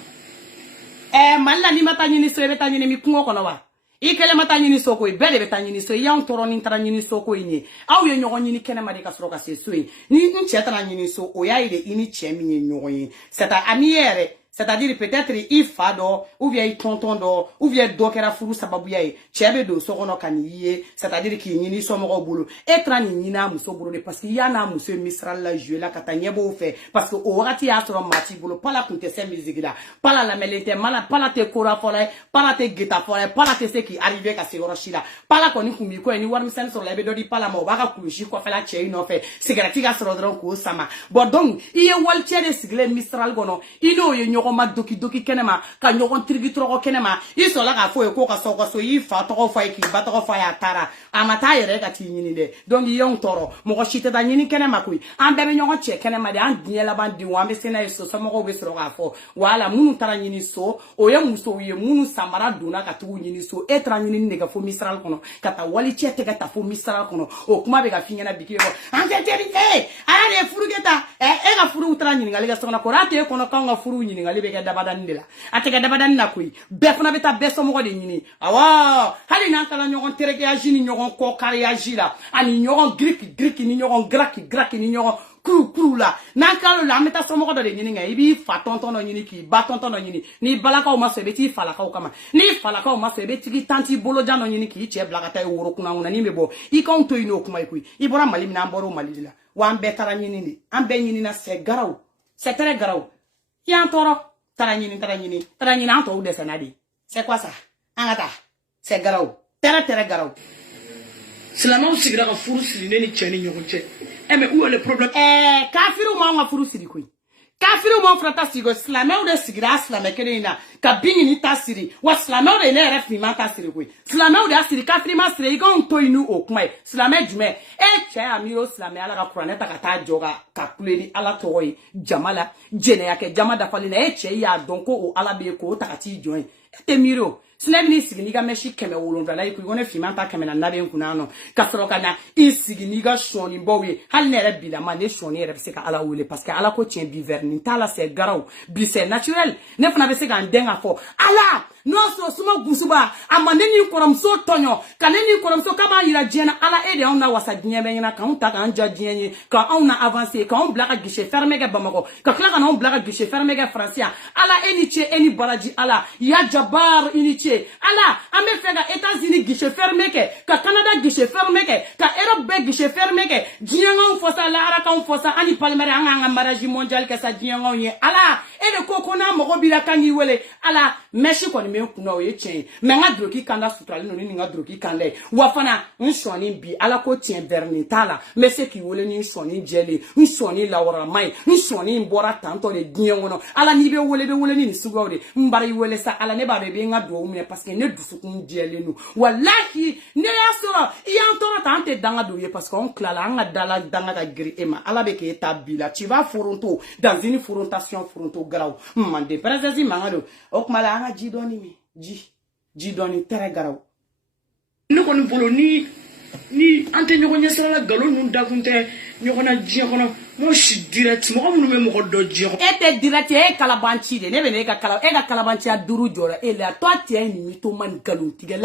malla ni mata nyini so beta nyini mi kungo kono wa ikele mata nyini so ko bele beta nyini so ya ntoro ni tara nyini so ko nyi awu ye nyogo nyini kene ma de ka soro ka se so ni nche tara nyini so o ya ile ini che mi nyogo yin c'est à amiere c'est-à-dire peut-être il fa do ou bien il tonton do ou bien do kera furu sababu yaye chebe do sokono kaniye c'est-à-dire ki nyini somo bolo etra ni nyina muso bolo parce que yana muso misral la jouer la katanye bo fait parce que o wakati ya soro mati bolo pala kunte se musique là pala la melete mala pala te kora fora pala te geta fora pala te se ki arriver ka se oroshila pala ko ni kumi ko ni war misen sur lebe do di pala mo baka kulushi ko fela che ino fait cigarette ga soro dron ko sama bon donc iye wal che de sigle misral gono ino ye ma doki doki kenema ka nyogon trigi trogo kenema iso la ka fo e ko ka so yi fa to fa ki ba to fa ya tara amata yere ka ti nyini de donc yon toro mo ko shite da nyini kenema kui an be nyogon che kenema de an dinya la bandi wa be sena so so mo ko be soro ka fo wala munu tara nyini so o ye muso ye munu samara duna ka tu nyini so etra nyini ne ka fo misral kono kata wali che te ka ta fo misral kono o kuma be ka finya na bikiro an te teri ara de furu geta e ka furu tara nyini ngali ga sona ko rate ko no ka nga furu nyini ngali be ka dabadan de la atega dabadan na kuy be fana be ta be so mo de nyini awa hali nan kala nyogon tereke ya jini nyogon ko kare ya jila ani nyogon grik ni nyogon grak ni nyogon kuru la nan kala la meta so mo de nyini nga ibi fa tonton no nyini ki ba tonton no nyini ni balaka o ma se be ti falaka o kama ni falaka o ma se be ti tanti bolo jano nyini ki che blakata e woro kuna nguna ni me bo I kon to ino kuma kuy ibora mali mi na mboro mali la wa ambe tara nyini ni ambe nyini na se garaw se tere garaw yan toro tara nyini anto ude sanadi c'est quoi ça angata c'est garaw tere garaw Silama sigira ka furu siri ne ni cheni nyogonche mais où est le problème kafiru ma nga furu siri kuy kafiru mo frata sigo slame ude sigira slame kenina ka bingi ni tasiri wa slame ude ne ref ni ma tasiri kuy slame ude asiri kafiri ma siri igon to inu okmai slame jume che amiro slame ala ka qur'ane ta kata joga ka kuleni ala toyi jamala jene yake jamada falina che ya donko o ala be ko ta kati join te miro Sinabini signiga meshi keme wolonvela iku gone fimanta keme na nabe nkunano kasoro kana isigniga shoni bowe hal nere bila ma ne shoni re se ka ala wole parce que ala ko tien biverni tala se garaw bi c'est naturel ne fana be se ka ndenga fo ala no so suma gusuba amane ni koromso tonyo kaneni koromso kama yira jena ala ede on na wasa dinyebe na kan ta kan jadien ka on na avancer ka on blaka guichet fermé ga bamako ka kla kan on blaka guichet fermé ga francia ala eniche eni baraji ala ya jabar eniche ala ame fega États-Unis guichet fermé ke ka Canada guichet fermé ke ka Europe be guichet fermé ke dienga on fosa la ara ka on fosa ani palmere anga mariage mondial ke sa dienga on ye ala ene kokona mo bila kangi wele ala meshi ko me kuno ye chen me nga droki kanda sutrali no ni nga droki kande wafana nshoni bi ala ko tien berni tala me se ki wole ni nshoni jeli nshoni lawra mai nshoni mbora tanto le diengono ala ni be wole ni sugawde mbari wole sa ala ne ba be nga do mu parce que ne dusukun jeli nu wallahi ne yasoro yan toro tante danga do ye parce qu'on klala nga dala danga ga gri ema ala be ke tabila tu vas foronto dans une forontation foronto graw mande prezezi mangado okmala nga jidoni mi ji doni tere garaw ne ko ni bolo ni ante nyoko nyesala la galo nun dagunte nyoko na ji kono mo shi direct mo ko me mo do ji ko ete direct e kalabanchi de ne be ne ka kalabanchi a duru jora e la toi tie ni to man galo tige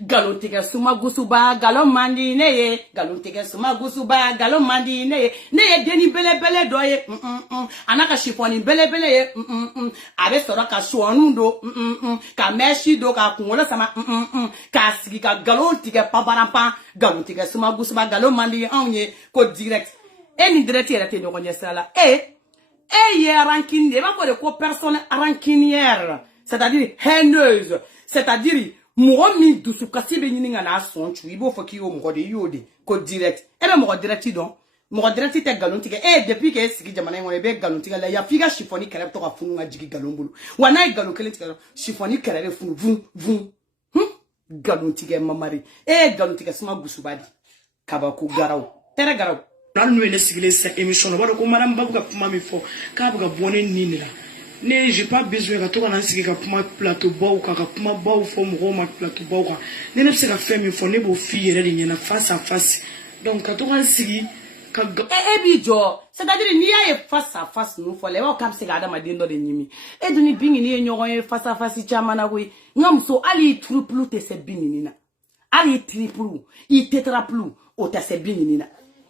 galon tige suma gusuba galon mandi neye galon tige suma gusuba galon mandi neye deni bele doye anaka chifoni bele ye abe soro ka shuonundo ka meshi do ka kungola sama ka sigi ka galon tige pabarampa galon tige suma gusuba galon mandi anye ko direct eni direct yere te nyogonye sala ye rancunier ba ko de ko personne rancunière c'est-à-dire haineuse c'est-à-dire mo mi dusu kasi be nyini ngana son chu ibo foki o mo de yode ko direct ebe mo direct don mo direct te galon tige depuis que sigi jamana ngone be galon tige la ya figa chifoni kere to ka funu nga jigi galon bulu wana galon kele tige chifoni kere funu vum galon tige mamari galon tige suma gusubadi kabaku garaw tere garaw nan no ne sigile sa émission no ba ko madame babuka kuma mi fo ka buka boné nini la ne j'ai pas besoin ka to kana sigi ka kuma plateau baw ka kuma baw fo mo ma plateau baw ka ne ne se ka faire mi fo ne bo fi yere de nyana face à face donc ka to kana sigi ka bijo c'est-à-dire ni ya face à face no fo le wa kam se ga da madindo de nyimi duni bingi ni nyogo face à face chamana ko ngam so ali triple te se bingi ni na ali triple i tetraplu o ta se bingi ni na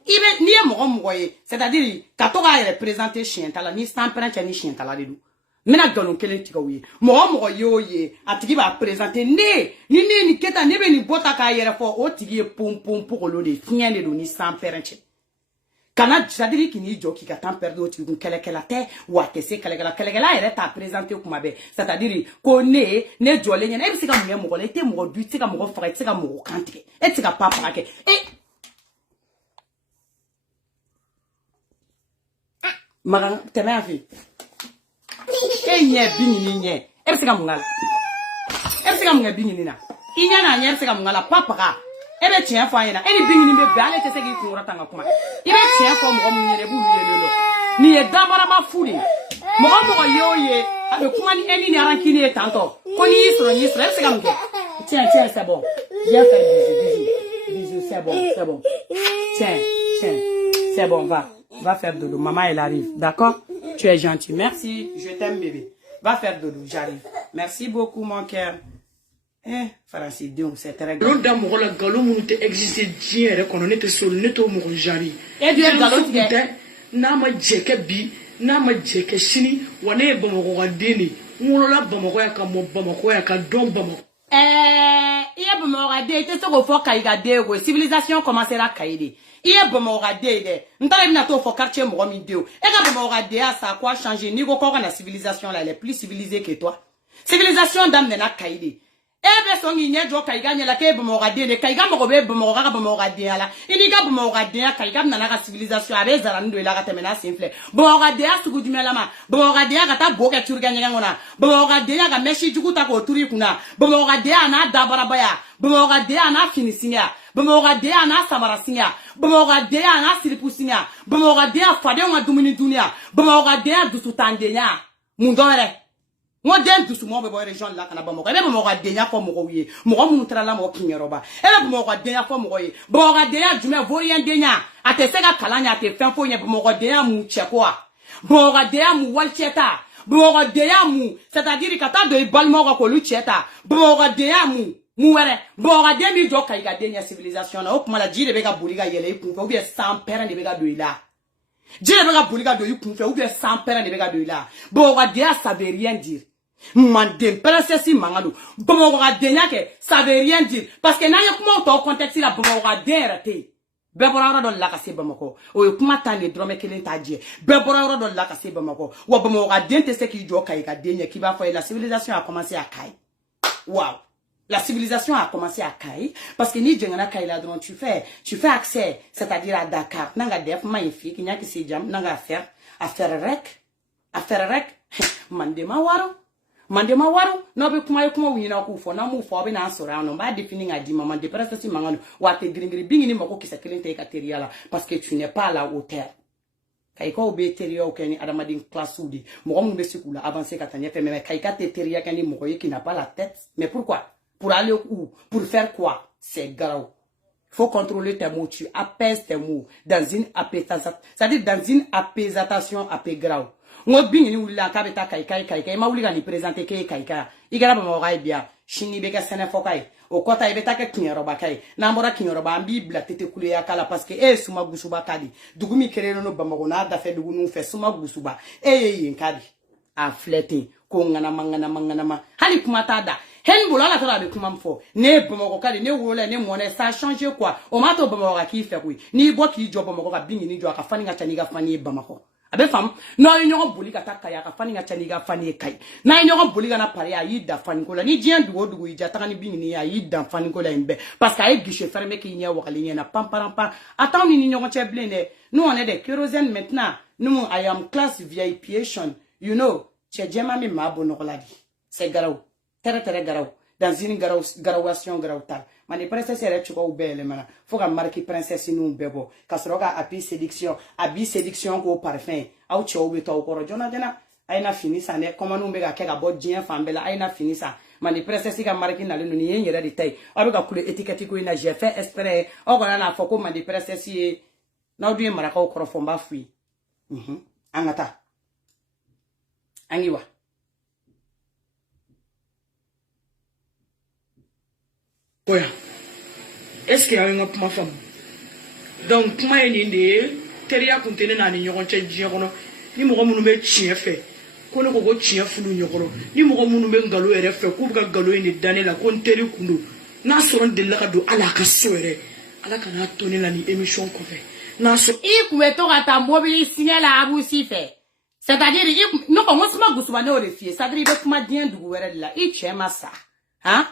Ibe ni e mo moye, c'est-à-dire ka to ga représenter chien tala ni sans prendre ni chien tala de mina galon kelen tiga wi mo yo ye atigi ba présenter ni keta ne be ni bota ka yere fo o tigi pom pour lo de fien de ni sans prendre kana c'est-à-dire ki ni jo ki ka temps perdre o tigi kele te wa te se kele ere ta présenter kuma be c'est-à-dire ko ne jole nyene e bi sika mo le te mo du sika mo fa sika mo kantike e sika papa ke magan teme afi nye bingini nye ersika mungala bingini na inya na nye ersika mungala papa ebe tien fo ayena eni bingini be bale te segi kura tanga kuma ibe tien fo mo nyere bu yelelo ni e dabara ma furi mo yoye abe kuma ni eni ni arankini e tanto ko ni isro ersika munge tiens c'est bon viens faire bisous c'est bon tiens c'est bon va faire dodo maman elle arrive d'accord. Tu es gentil. Merci. Je t'aime, bébé. Va faire dodo. J'arrive. Merci beaucoup, mon cœur. Francis, c'est très grave. L'autre d'amour, la galop, mon te existe bien, qu'on était sur le netto, mon jari. Et du galop, nama jeke bi, nama jeke shini, wane bamako deni. Moulola bamako ya ka mo bamako ya ka don bamako. Iya bamako de, te soko fo kaiga de, civilisation commencera à cailler. Iye bomorade de ntala bina to fo quartier mo mi deo e ga bomorade a ça quoi changer ni go ko na civilisation là elle est plus civilisée que toi civilisation dam na kaide e be so ngi nye jo kaiga nya la ke bomorade de kaiga mo go be bomorade ala ini ga bomorade a kaiga na na civilisation abe zara ndo la ga temena simple bomorade a sugu di melama bomorade a ga ta boke turga nya ngona bomorade a ga meshi juguta ko turi kuna bomorade a na dabara baya bomorade a na finisinya bomorade a na samara sinya bomorade a na silipusinya bomorade a fade wa dumuni dunia bomorade a dusu tandenya mundore mo den dusu mo be bo region la kana bomorade bomorade nya ko mo wiye mo mu tra la mo kinyeroba bomorade nya ko mo yi bomorade a jume voyen denya ate sega kalanya ate fenfo nya bomorade a mu chekwa bomorade a mu walcheta bomorade a mu c'est-à-dire kata do balmo ko lu cheta bomorade a mu muwere bomorade mi jo kai ga denya civilisation na o kuma la jire be ga boliga yele ikun ko bi sans père de be ga do ila jire be ga boliga do ikun fe ou bi sans père de be ga do ila bomorade a ça veut rien dire mandem princesse mangado bomorade nya ke ça veut rien dire parce que na ya kuma to contexte la bomorade raté bebora do la ka se bamako o kuma tande drome kelen tadie bebora do la ka se bamako wa bomorade te se ki jo kai ga denya ki ba fa la civilisation a commencé à kai wow. La civilisation a commencé à cailler parce que ni djengana caille là donc tu fais accès c'est-à-dire à Dakar nanga def magnifique nya ki se jam nanga affaire rek mandema waro no be kuma wina ku fo na mu fo be na sora no ba définir a di maman de presque si mangano wa te gringri bingi ni mako ki sa kelente kateria là parce que tu n'es pas à la hauteur kai ko be teria o keni adamadin classe ou di mo mo be sikula avancer katanya fait mais kai ka te teria kani mo qui n'a pas la tête mais pourquoi? Pour aller où? Pour faire quoi? C'est grave. Il faut contrôler tes mots. Tu apaises tes mots dans une apaisation. C'est-à-dire dans une apaisatation grave. Moi, bien, nous la kabeta kai. Ma ouliga ni présenter kai. Igara mo rai bien. Chini beka sene fokai. O kota ibeta ke kinyoba kai. Na mbora kinyoba bibla tete kule ya kala parce que suma gusuba kadi. Dugumi kereno no bamako na da fe dugu nu fe suma gusuba. Kadi. A fletter. Ko ngana mangana. Hali kumatada. Hen boulala to la be kuma mfo ne bomoko kali ne wole ne mone ça changer quoi o mato bomoko ki fe kui ni bo ki jo bomoko ka bingi ni jo ka fani nga chani ga fani bamako abe fam no nyogo boli ka takaya ka fani nga chani ga fani kai na nyogo boli ga na pare ya yida fani ko la ni dien dugo ija taka ni bingi ni ya yida fani ko la imbe parce que ay guichet fermé ki nya wakali na pam attends ni nyogo che blende nous on est des kérosène maintenant nous I am class VIPation you know che jema mi mabo no la di c'est garau tere garau dans une garawation tal mani princesse elle tu ko belle mana faut ka marquer princesse nous bebo ka soroka abi séduction ko parfum au cho be to ko jona jana aina fini ça ne comment nous be ka ke ka bo dien fambela aina fini ça mani princesse ka marquer na le ni yere de tay abi ka kule étiquette ko ina j'ai fait espérer o ko na foko mani princesse na du mara ka ko fomba fui angata angiwa. Oya, est-ce qu'il y a une autre femme? donc kuma ye nin de ye teriya kun tɛ ne n'a ni ɲɔgɔn cɛ diɲɛ kɔnɔ ni mɔgɔ minnu bɛ tiɲɛ fɛ ko ne ko ko tiɲɛ fulu ɲɔgɔrɔ ni mɔgɔ minnu bɛ nkalon yɛrɛ fɛ k'u bɛ ka nkalon in de da ne la ko n teri kun don n'a sɔrɔ n delila ka don ala ka so yɛrɛ ala kana to ne la ni émission kɔfɛ n'a sɔrɔ i kun bɛ to ka taa mobili siɲɛ la abusi fɛ c'est-à-dire ne ko n ko suma gusuma ne y'o de f'i ye c'est-à-dire i bɛ kuma diɲɛ dugu wɛrɛ de la i cɛ ma sa han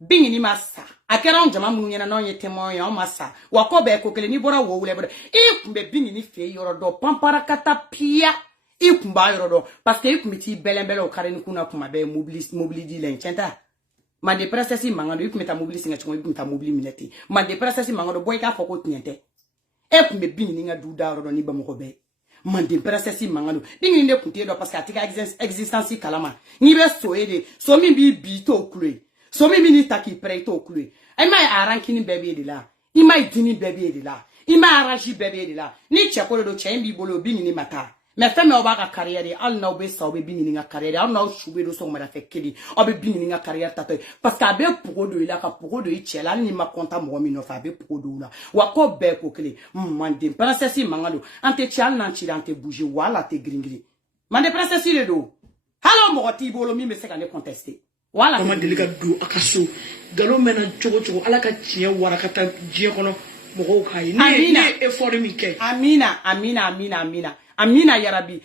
bingini ma sa a kɛra anw jama minnu ɲɛna n'anw ye témoin ye anw ma sa wa ko bɛɛ ko kelen n'i bɔra wo wulɛ bɔra i kun bɛ bingini fɛ yɔrɔ dɔ pamparakata piya i kun b'a yɔrɔ dɔn parce que i kun bɛ t'i bɛlɛnbɛlɛ o kari ni kunna kuma bɛɛ mobili di la in tiɲɛ tɛ mande princesse mankan don i kun bɛ taa mobili sɛgɛn cogo i kun bɛ taa mobili minɛ ten mande princesse mankan don bɔ i k'a fɔ ko tiɲɛ tɛ e kun bɛ bingini ka du da yɔrɔ dɔn ni Bamakɔ bɛɛ mande princesse mankan don bingini de kun t'e dɔn parce que a tɛ ka existence kalama n'i bɛ so ye de so min b'i bi i t'o kulo ye so min b'i ta k'i pɛrɛ i t'o kulo ye i m'a ye a rankini bɛɛ b'e de la i m'a ye dimi bɛɛ b'e de la i m'a arrange bɛɛ b'e de la ni cɛ ko de don cɛ in b'i bolo o bingini ma taa mais fɛn min aw b'a ka carrière ye hali n'aw bɛ sa aw bɛ bingini ka carrière hali n'aw su bɛ don sɔgɔmada fɛ kelen aw bɛ bingini ka carrière tatɔ ye parce que a bɛ pogo don i la ka pogo don i cɛ la hali n'i ma kɔntan mɔgɔ min nɔfɛ a bɛ pogo don u la wa ko bɛɛ ko kelen mande princesse mankan don an tɛ ci hali n'an cira an tɛ bouger wa hali a tɛ girin-girin mande princesse de don hali o mɔgɔ t'i bolo min bɛ se ka ne contester wala ma deli ka don a ka so nkalon mɛna cogo cogo ala ka tiɲɛ warakata diɲɛ kɔnɔ mɔgɔw k'a ye ne ye effort min kɛ amina amina amina amina amina yarabi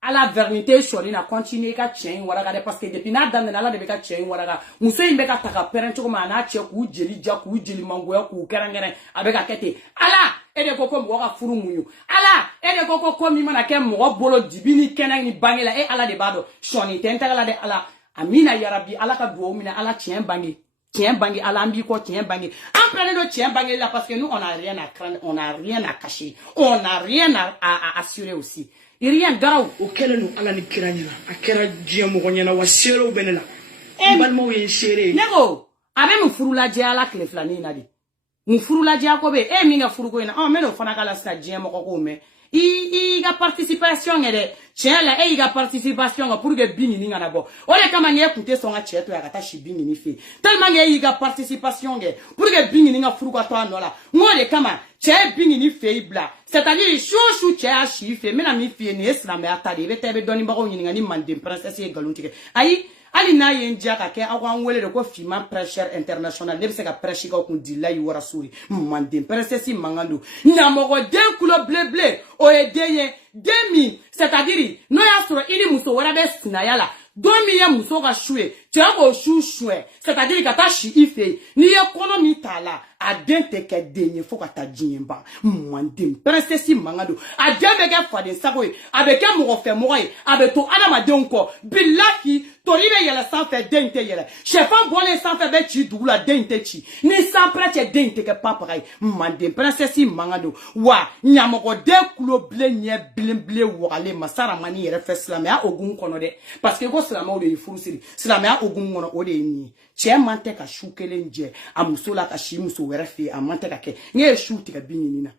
ala vernité sɔrɔ na continuer ka tiɲɛ in waraka dɛ parce que depuis n'a daminɛ ala de bɛ ka tiɲɛ in waraka muso in bɛ ka ta ka pɛrɛn cogo min a n'a cɛ k'u jeli ja k'u jeli mangoya k'u kɛrɛnkɛrɛn a bɛ ka kɛ ten ala e de ko mɔgɔ ka furu muɲu ala e de ko min mana kɛ mɔgɔ bolo dibi ni kɛnɛ ni bange la e ala de b'a dɔn sɔni tɛ n tɛgɛ la dɛ ala amina yarabi ala ka duwawu minɛ ala tiɲɛ bange ala an b'i kɔ tiɲɛ bange an prenait de tiɲɛ bange là parce que nous on n'a rien à craindre on n'a rien à cacher on n'a rien à assurer aussi rien garaw o kɛlen don ala ni kira ɲɛna a kɛra diɲɛ mɔgɔ ɲɛna wa seerew bɛ ne la n balimaw ye n seere ne ko a bɛ mun furu lajɛ ala tile filanin na de mun furu lajɛ ko bɛ e min ka furuko in na n bɛ n'o fana k'a la sisan diɲɛ mɔgɔ k'o mɛn i ka participation yɛ dɛ tiɲɛ la e y'i ka participation kɛ pour que bingini kana bɔ o de kama n'e kun tɛ sɔn ka cɛ to a ka taa si bingini fɛ tellement que e y'i ka participation kɛ pour que bingini ka furu ka to a nɔ la n k'o de kama cɛ ye bingini fɛ i bila c'est-à-dire su o su cɛ y'a si fɛ n bɛna min f'i ye nin ye silamɛya ta de ye i bɛ taa i bɛ dɔnnibagaw ɲininka ni manden princesse ye nkalon tigɛ ayi hali n'a ye n diya ka kɛ aw k'an wele de ko Fiman prêcheur international ne bɛ se ka prêche k'aw kun dilayi waraso ye manden princesse mankan don ɲamɔgɔden kulo bilenbilen o ye den ye den min c'est-à-dire n'o y'a sɔrɔ i ni muso wɛrɛ bɛ sinaya la don min ye muso ka su ye cɛ k'o su suɲɛ c'est-à-dire ka taa si i fɛ yen n'i ye kɔnɔ min t'a la a den tɛ kɛ den ye fo ka taa diɲɛ ban manden princesse mankan don a den bɛ kɛ faden sago ye a bɛ kɛ mɔgɔ fɛ mɔgɔ ye a bɛ to adamadenw kɔ bilahi tori bɛ yɛlɛ sanfɛ den tɛ yɛlɛ sɛfan bɔlen sanfɛ bɛ ci dugu la den tɛ ci ni sanpɛrɛ cɛ den tɛ kɛ papaga ye manden princesse mankan don wa ɲamɔgɔden kulo bilen ɲɛ bilenbilen wagalen masaramani yɛrɛ fɛ silamɛya hokumu kɔnɔ dɛ parce que ko silamɛw de ye furu siri silamɛya hokumu kɔnɔ o de ye nin ye cɛ man tɛ ka su kelen jɛ a muso la ka si muso wɛrɛ fɛ yen a man tɛ ka kɛ ne ye su tigɛ bingini na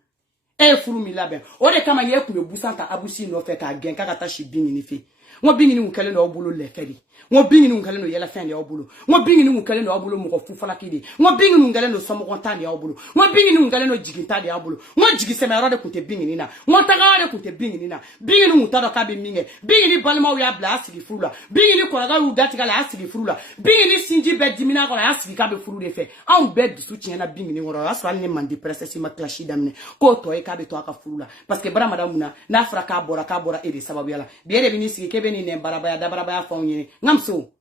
e ye furu min labɛn o de kama e kun bɛ busan ta abusi nɔfɛ k'a gɛn k'a ka taa si bingini fɛ n ko bingini kun kɛlen don aw bolo lɛfɛ de n ko bingini kun kɛlen don yɛlɛfɛn de y'aw bolo n ko bingini kun kɛlen don aw bolo mɔgɔ fufalaki de n ko bingini kun kɛlen don sɔmɔgɔntan de y'aw bolo n ko bingini kun kɛlen don jiginta de y'aw bolo n ko jigisɛmɛyɔrɔ de kun tɛ bingini na n ko tagayɔrɔ de kun tɛ bingini na bingini kun t'a dɔn k'a bɛ min kɛ bingini balimaw y'a bila a y'a sigi furu la bingini kɔrɔkɛw y'u datigɛ a la a y'a sigi furu la bingini sinji bɛɛ dimina kɔrɔ a y'a sigi k'a bɛ furu de fɛ anw bɛɛ dusu tiɲɛna bingini kɔrɔ o y'a sɔrɔ hali ne mandi princesse ma kilasi daminɛ k'o tɔ ye k'a bɛ to a ka furu la parce que baramada mun na n'a fɔra k'a bɔra e de sababuya la bi e de bɛ n'i sigi k'e bɛ nin nɛn barabaya dabarabaya fɛnw ɲini n ka muso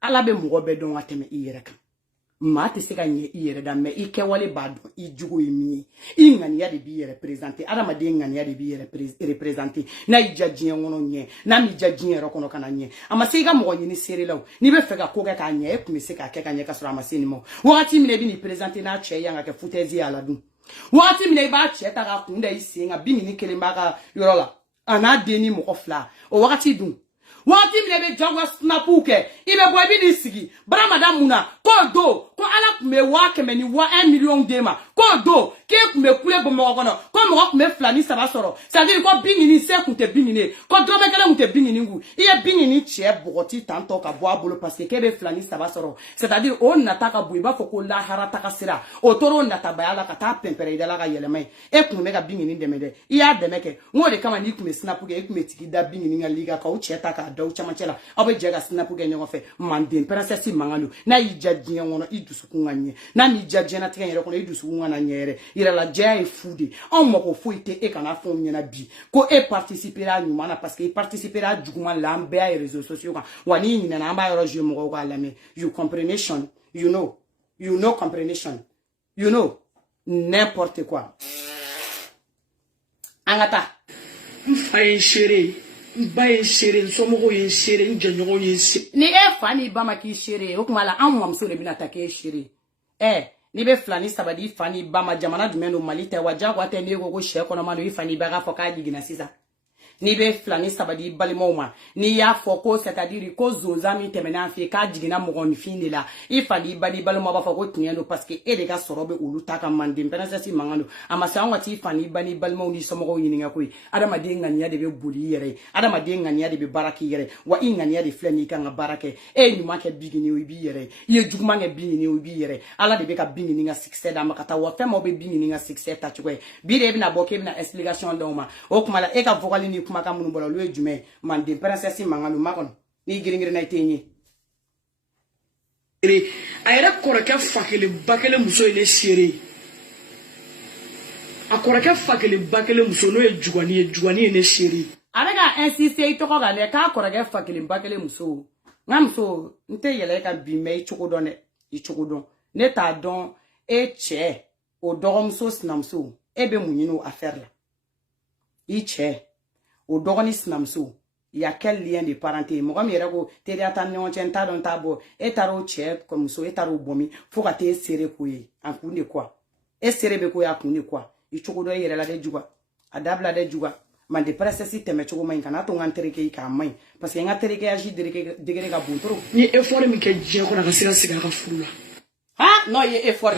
ala bɛ mɔgɔ bɛɛ dɔn ka tɛmɛ i yɛrɛ kan maa tɛ se ka ɲɛ i yɛrɛ da mais i kɛwale b'a dɔn i jugu ye min ye i ŋaniya de b'i yɛrɛ présenter adamaden ŋaniya de b'i yɛrɛ représenter n'a y'i ja diɲɛ kɔnɔ ɲɛ n'a m'i ja diɲɛ yɛrɛ kɔnɔ ka na ɲɛ a ma se i ka mɔgɔ ɲini seere la o n'i bɛ fɛ ka ko kɛ k'a ɲɛ e tun bɛ se k'a kɛ ka ɲɛ ka sɔrɔ a ma se nin ma wagati min i bɛ n'i présenter n'a cɛ yan ka kɛ foutaise ye a la dun wagati min i b'a cɛ ta k'a kun da i sen kan bingini kelen b'a ka yɔrɔ la a n'a den ni mɔgɔ fila o wagati dun wagati min i bɛ jagoya snapu kɛ i bɛ bɔ i bɛ n'i sigi baramada mun na ko do ko ala kume wa keme ni wa 1 million de ma ko do ke kume kule bo mo kono ko mo kume flani saba soro ça dit ko bingini se kunte bingini ko do me kala kunte bingini ngu iye bingini che bogoti tanto ka bo abolo parce que kebe flani saba soro c'est à dire on nataka buiba fo ko la harata ka sira o toro nata bayala ka ta pempere de la ka yeleme e kume ga bingini de mede iya de meke ngode kama ni kume snap ge kume tiki da bingini nga liga ka o cheta ka da o chama chela obe jega snap ge nyo fe mande princess mangalu na ijadien wono idusu kunganye na ni jadien na tinyere kono idusu kungana nyere ira la jay foodi on moko foite e kana fon nyena bi ko e participera nyumana parce que participera djuguma lambe ay réseaux sociaux kan wani nyina na amba yoro je moko kwa lame you comprehension you know comprehension you know n'importe quoi angata mfaye chérie mbaye chérie somogo ye chérie njanyogo ye chérie ni fani bama ki chérie okumala amwamso le binata ke chérie ni be flani sabadi fani bama jamana dumeno malite waja kwate ni go she kono manu ifani baga foka digina sisa ni be flani sabadi balimoma ni ya foko c'est-à-dire ko zonzami temena fi ka digina mo ni fini la ifani bali baloma ba foko tinyendo parce que e de ga sorobe uluta ka mande penasa si mangando amasa ngati fani bani balmo ni somo yini ngakoi adama de ngania de be buli yere adama de ngania de be baraki yere wa ingania de flani ka barake e ni make bigini obi yere ye juguma nge bigini obi yere ala de be ka bigini nga succès da makata wa femo be bigini nga succès ta chwe bire be na boke be na explication doma o kuma la e ka vocal ni maka munu bola lwe jume mande princess mangalo makon ni giringiri na itenyi ayera koraka fakele bakele muso ile chérie akoraka fakele bakele muso no jugani ne chérie arega insiste itoko ga ne ka koraka fakele bakele muso ngamso nte yele ka bime ichukodon ne ta don e che o dogomso snamso ebe munyino affaire la iche o dogoni snamso ya quel lien de parenté mo mi rego te data nyon chenta don tabo etaro che comme so etaro bomi fo ka te sere koyi akunde kwa e sere be koyi akunde kwa ichukodo yere la de juga adabla de juga man de princesse teme chuko mai kana to ngantereke ka mai parce que ngatereke agi degere ga buntro ni effort mi ke je ko na ka siga ka fula ha no ye effort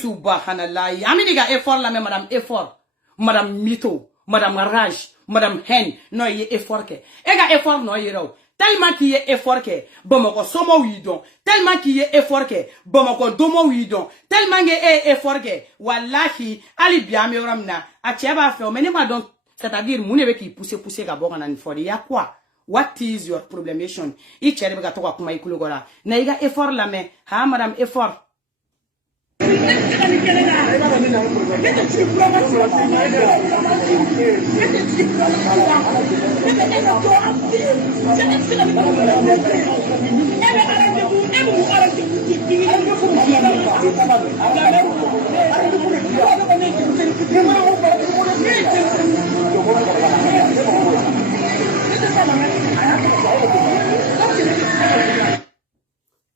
subhanallah amini ga effort la me madame effort madame mito madame rage madame hen no ye effort ke e ga effort no ye raw tellement qu'il y a effort ke bomoko somo widon tellement qu'il y a effort ke bomoko domo widon tellement qu'il y a effort ke wallahi ali biame ramna a cheba fe o meni ma don c'est-à-dire mune be ki pousser ga boka na ni for ya quoi what is your problemation i chere be ga to kwa kuma ikulo gora na iga effort la me ha madame effort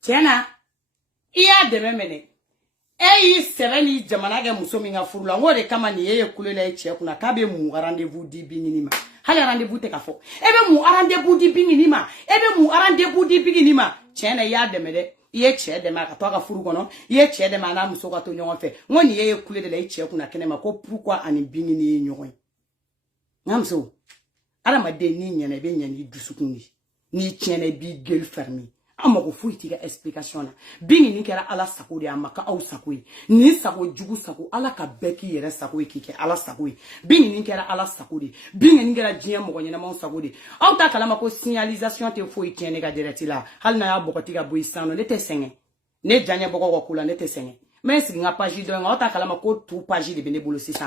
Tiena iya de memene eyi sereni jamana ga muso minga furula ngore kama ni yeye kulela eche kuna kabe mu rendez-vous di binginima hali rendez-vous te kafo ebe mu rendez-vous di binginima ebe mu rendez-vous di binginima tiena ya de mede ye che de ma ka to ga furu kono ye che de ma na muso ka to nyongo fe ngoni yeye kulela eche kuna kenema ko pourquoi ani bingini nyongo ngamso ala ma de ni nyene be nyani dusukuni ni tiene bi gueule fermée amako fuiti ga explication na bingi ni kera ala sako de amaka au sako ni sako jugu sako ala ka beki yere sako kike ala sako bingi ni kera ala sako de bingi ni kera jien mo nyina mo sako de au ta kala mako signalisation te fuiti ne ga direct la hal na ya bokoti ga boisano ne te senge ne janya boko ko kula ne te senge mais si nga page do nga au ta kala mako tout page de bene bolo 600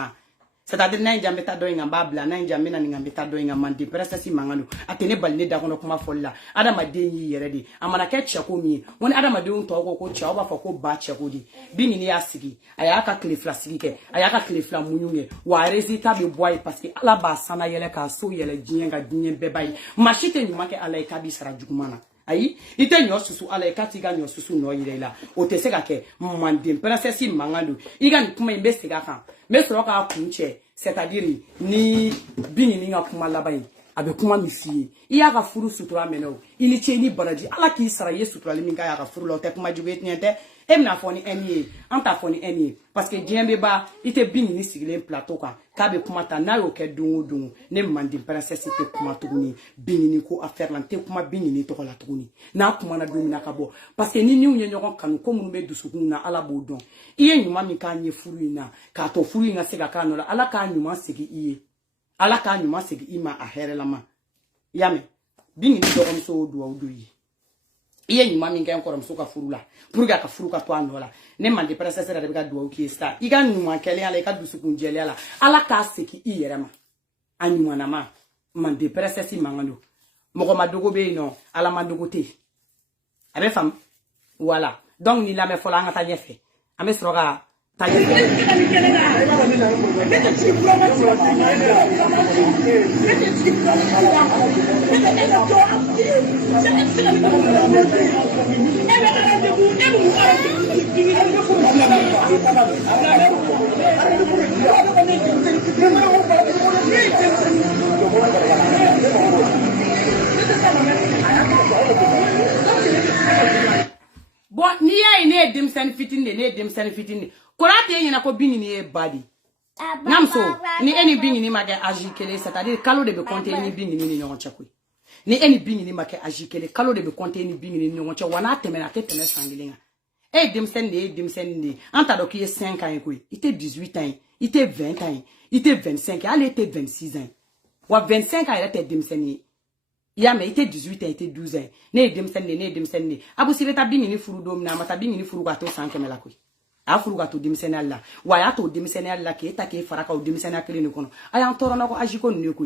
c'est-à-dire na njambe ta doinga babla na njambe na ngambe ta doinga mandi pressa si mangano atene balne da kono kuma folla adama denyi yere di amana ke chako mi woni adama de unto ko cha oba fa ko ba chako di bini ni asigi ayaka klefla sigike ayaka klefla munyunge wa resita be boy parce que ala ba sana yele ka so yele jinga dinye bebai machite nyuma ke ala ka bi sara jugumana ayi ite nyo susu ala ekatiga nyo susu no yilela o te sega ke mandi pressa si mangando iga ni kuma imbestiga kan mais soroka kunche c'est-à-dire ni bini ni nga kuma labai abe kuma mi fi i y'a ka furu sutura meno ini che ni baraji ala ki sara ye sutura li min ka ya ka furu lo te kuma jugu etniente e mina fo ni eni anta fo ni eni parce que diembe ba ite bini ni sigilen plateau ka ka be kuma ta na yo ke dungu ne mandi princesse te kuma tuguni bini ni ko affaire lan te kuma bini ni to la tuguni na kuma na domina ka bo parce que ni ni unye nyogon kanu ko mun be dusukun na ala bo don iye nyuma mi ka nye furu ina ka to furu ina se ka ka no la ala ka nyuma sigi iye ala ka nyuma sigi ima a herelama yame bini ni dogon so do yi iye nyuma mi ngen korom so ka furu la pour ga ka furu ka to anola ne mande princesse de ka do ki sta iga nyuma kele ala ka dusukun jele ala ala ka sigi iyerema anyuma na ma mande princesse mangalo moko madogo be no ala madogo te abe fam voilà donc ni la me fola nga ta yefe ame sroga ta bon ni ya ine demsen fitinde korate yena ko bini ni e badi namso ni eni bini ni mage agi kele c'est-à-dire kalo de be compter ni bini ni nyon chakui ni eni bini ni make agi kele kalo de be compter ni bini ni nyon chakui wana temena te teme sangilinga e demsen ni anta do ki 5 ans ko ite 18 ans ite 20 ans ite 25 ans ite 26 ans wa 25 ans il était demsen ni ya me ite 18 ans ite 12 ans ne demsen ni abu sireta bini ni furu dom na mata bini ni furu ga to 5 mela ko afuru ga to demisena alla wa ya to demisena alla ke ta ke faraka o demisena kele ni kono aya ntoro na ko ajiko ni ko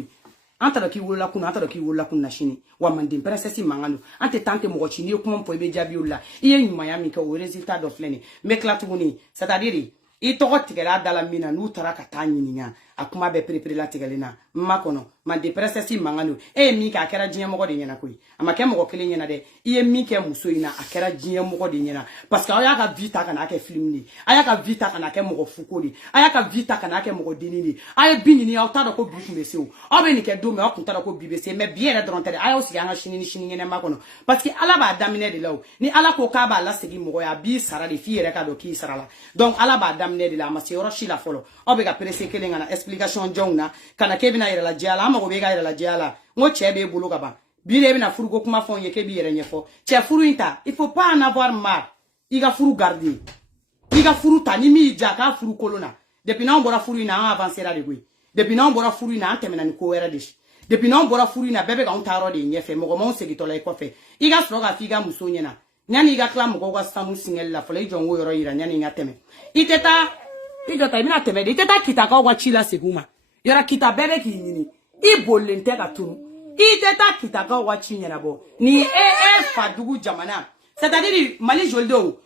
anta do ki wola kuna anta do ki wola kuna shini wa mande princesse mangano ante tante mo chini ko mo po be jabi ulla iye nyuma ya mi ka o resultat do fleni me klatuguni c'est-à-dire i togo tigela dala mina nu taraka tanyininya akuma be prepare la tigelena makono mande princesse mangano mi ka kera jinya mo de nyana koi ama ke mo kele nyana de iye mi ke muso ina akera jinya mo de nyana parce que aya ka vita kana ke film ni aya ka vita kana ke mo fuko ni aya ka vita kana ke mo dini ni aya bini ni auta do ko bi kumese o obe ni ke do me okunta do ko bi bese me biere dron tele aya o si anga shini nyene makono parce que ala ba damine de law ni ala ko ka ba la segi mo ya bi sara de fiere ka do ki sara la donc ala ba damine de la ma se oroshi la folo obe ga presse kele ngana explication jongna kana kebina ira la jala ama go be ga ira la jala ngo chebe bulu kaba bile bina furu go kuma fon ye ke bi ira nyefo che furu inta il faut pas en avoir marre iga furu garder iga furu ta ni mi jaka furu kolona depuis na on bora furu ina avancer la de gui depuis na on bora furu ina antemena ni ko era de depuis na on bora furu ina bebe ga on taro de nyefe mo go mon segito la ko fe iga sroga figa muso nyena nyani iga klam go go samu singel la fole jongo yoro ira nyani ngateme iteta ibina teme de iteta kitaka wa chila seguma yara kita bebe ki nyini ibolente ka tunu iteta kitaka wa chinyana bo ni fadugu jamana c'est-à-dire mali joldo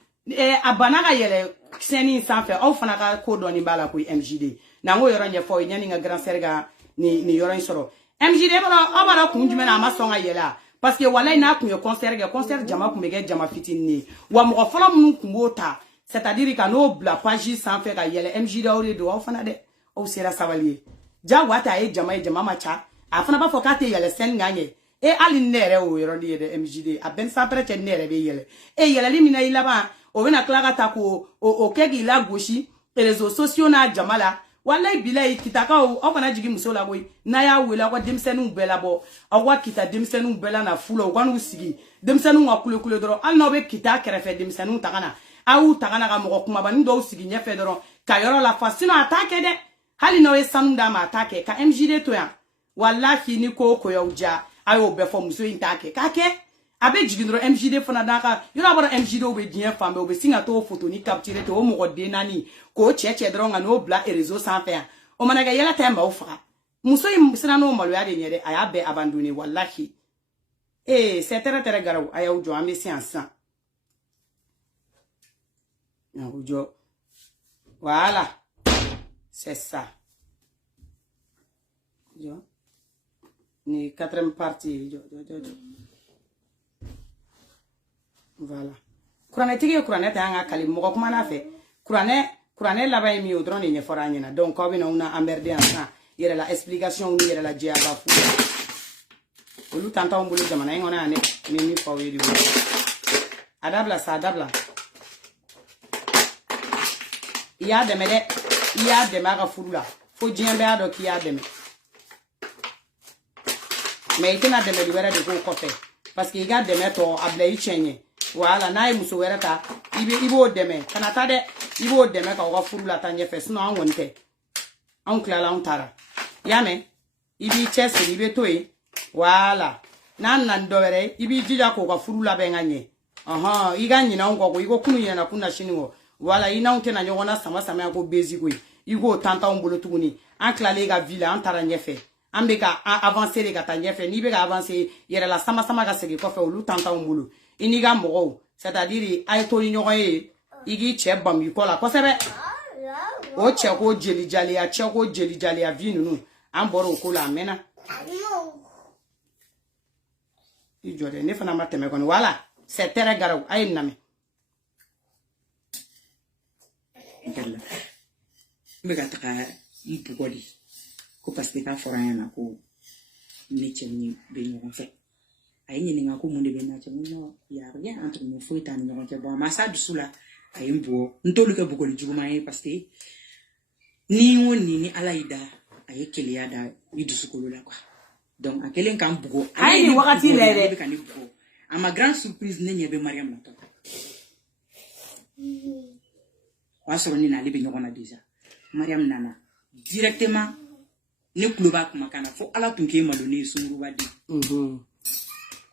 abana yele seni sanfe au fana ka ko doni bala ko MJD na ngo yoro nye fo nyani nga grand serga ni yoro soro MJD bara kunjumena amasonga yela parce que wala ina kun yo concert jama kumege jama fitini wa mo fala mun kumbota c'est-à-dire ka no bla page sanfe ka yele MJD ore do au fana de au sera savalier ja wata e jama macha afana ba fokate yele sen nganye ali nere o yoro de MJD a ben sa preche nere be yele yele limina ilaba o bena klaga ta ko o kegi la goshi réseaux sociaux na jamala wallahi bilay kitaka o kana jigi musola boy na ya wela ko demsenu bela bo awa kita demsenu bela na fulo kwanu sigi demsenu wa kule doro al no be kita kerefe demsenu takana au takana ga mo kuma ban do sigi nyefe doro ka yoro la fasino atake de hali no esanda ma atake ka MJD to ya wallahi ni ko yauja ayo be fo muso intake kake abe jigindro MJD fona daka yoro abara MJD obe dien fambe obe singa to photo ni capturer to mo godde nani ko cheche dronga no bla e réseau sans faire o managa yela temba o fa muso sina no malo ya de nyede aya be abandonné wallahi c'est très garaw aya ujo ambe science na ujo voilà c'est ça jo ni 4e partie jo voilà kurane ta nga kali mo ko mana fe kurane la bay mi o drone ni foranya donc ko bina una emmerdé ensemble yere la explication ni yere la dia ba fu olu tanta on bolo jamana ngona ane ni mi fa wi di adabla sa adabla iya deme de iya deme aga furula fo jien be ado ki ya deme mais itena deme di wera de ko kofe parce que iga deme to abla yi chenye wala na muso wera ta ibo deme kana ta de ibo deme ka wa furula ta nyefe sino an wonte an klala on tara yame ibi chese ibe toyi wala nan dowere ibi jija ko ka furula be nganye aha iga nyina ngoko igo kunu yana kuna shiniwo wala ina unte na nyona sama ko beziko igo tanta ombolo tuguni an klale ga villa an tara nyefe an be ka avancer le ka ta nyefe ni be ka avancer yere la sama ka segi ko fe olu tanta ombolo iniga mogo c'est-à-dire ay to ni nyoye igi che bam yi ko la ko sebe o che ko jeli jali a che ko jeli jali a vi nunu an boro ko la mena ijore ne fana mateme ko wala c'est terre garaw ay name Gala. Mbega taka mpugodi. Ko paske ka forana ko ne chenni be ñogon fe. Ay ñini nga ko munde be na ci no ya rien entre nous fo tan ñogon ci bon ma sa du sula ay mbo ntolu ka bugoli juguma yi paske ni woni ni alaida ay keliya da yidu sukolo la quoi. Donc akelen kan bugo ay ni wakati lere be kan bugo. À ma grande surprise ne ñebe Mariam la to. Wasoro na libe ñogona déjà Mariam nana directement ne kluba kuma kana fo ala tunke malone sunguru wadi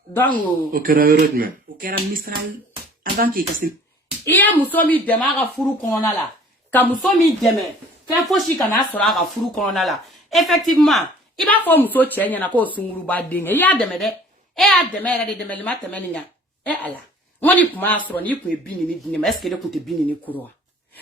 donc o kera mistral avant que kasi iya musomi dema ga furu kona la ka musomi deme fe foshi kana sora ga furu kona la effectivement iba fo muso chenya na ko sunguru ba dinge ya deme de ya deme re de deme lima temeni nya ala ngoni kuma soro ni ku ebini ni dinema est-ce que de ku te bini ni kuro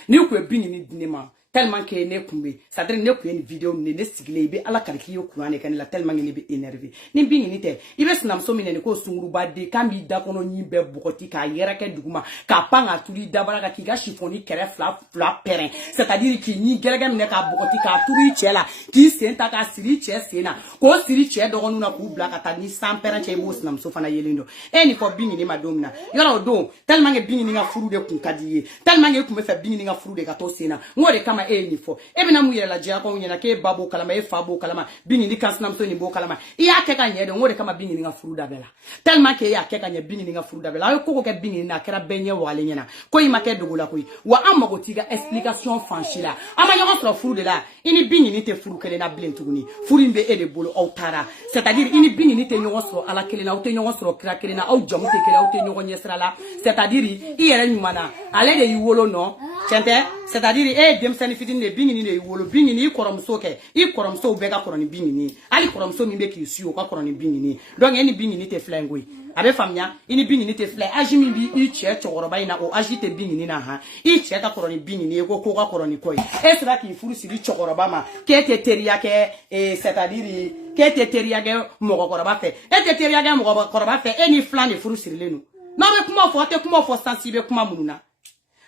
ni ku ebini ni dinema tellement que ne kumbe ça dire ne ku une vidéo ne sigile be ala karki yo kuane kan la tellement ne be énervé ni bingi ni te ibe snam so mi ne ko sunguru ba de kambi da kono nyi be bokoti ka yera ke duguma ka panga tuli dabara ka kiga chiffoni kere fla perin c'est à dire ki nyi gerega mi ne ka bokoti ka turi chela ki senta ka siri che sena ko siri che do gonu na ku bla ka ta ni sans perin che bo snam so fana yelindo eni ko bingi ni madomna yoro do tellement que bingi ni nga furu de kun kadiye tellement que ku me fa bingi ni nga furu de ka to sena ngore kama ni fo e bina mu yere la jia ko nyana ke babo kalama e fabo kalama bini ni kansnam to ni bo kalama iya ke ka nyede ngore kama bini ni nga furu da bela tellement que ya ke ka nye bini ni nga furu da bela ay ko ke bini na kera benye wale nyana ko yi make dogola ko yi wa amma ko tiga explication franchila ama nyo ko furu de la ini bini ni te furu kele na blen tuguni furu mbe e de bolo autara c'est-à-dire ini bini ni te nyo so ala kele na o te nyo so kra kele na au jamu te kele o te nyo nyesra la c'est-à-dire i yere nyumana ale de yiwolo no chente c'est-à-dire dem sani fitini de bingini de wolo bingini koromso ke I koromso be ka koroni bingini ali koromso mi be ki suyo ka koroni bingini donc eni bingini te flengoi abe famnya ini bingini te fle ajimi bi I che chogoroba ina o ajite bingini na ha I che ka koroni bingini ko ka koroni koi e sera ki furu siri chogoroba ma ke te teria ke c'est-à-dire ke te teria ke mo goroba fe e te teria ke mo goroba fe eni flan de furu siri lenu no be kuma fo sensible kuma mununa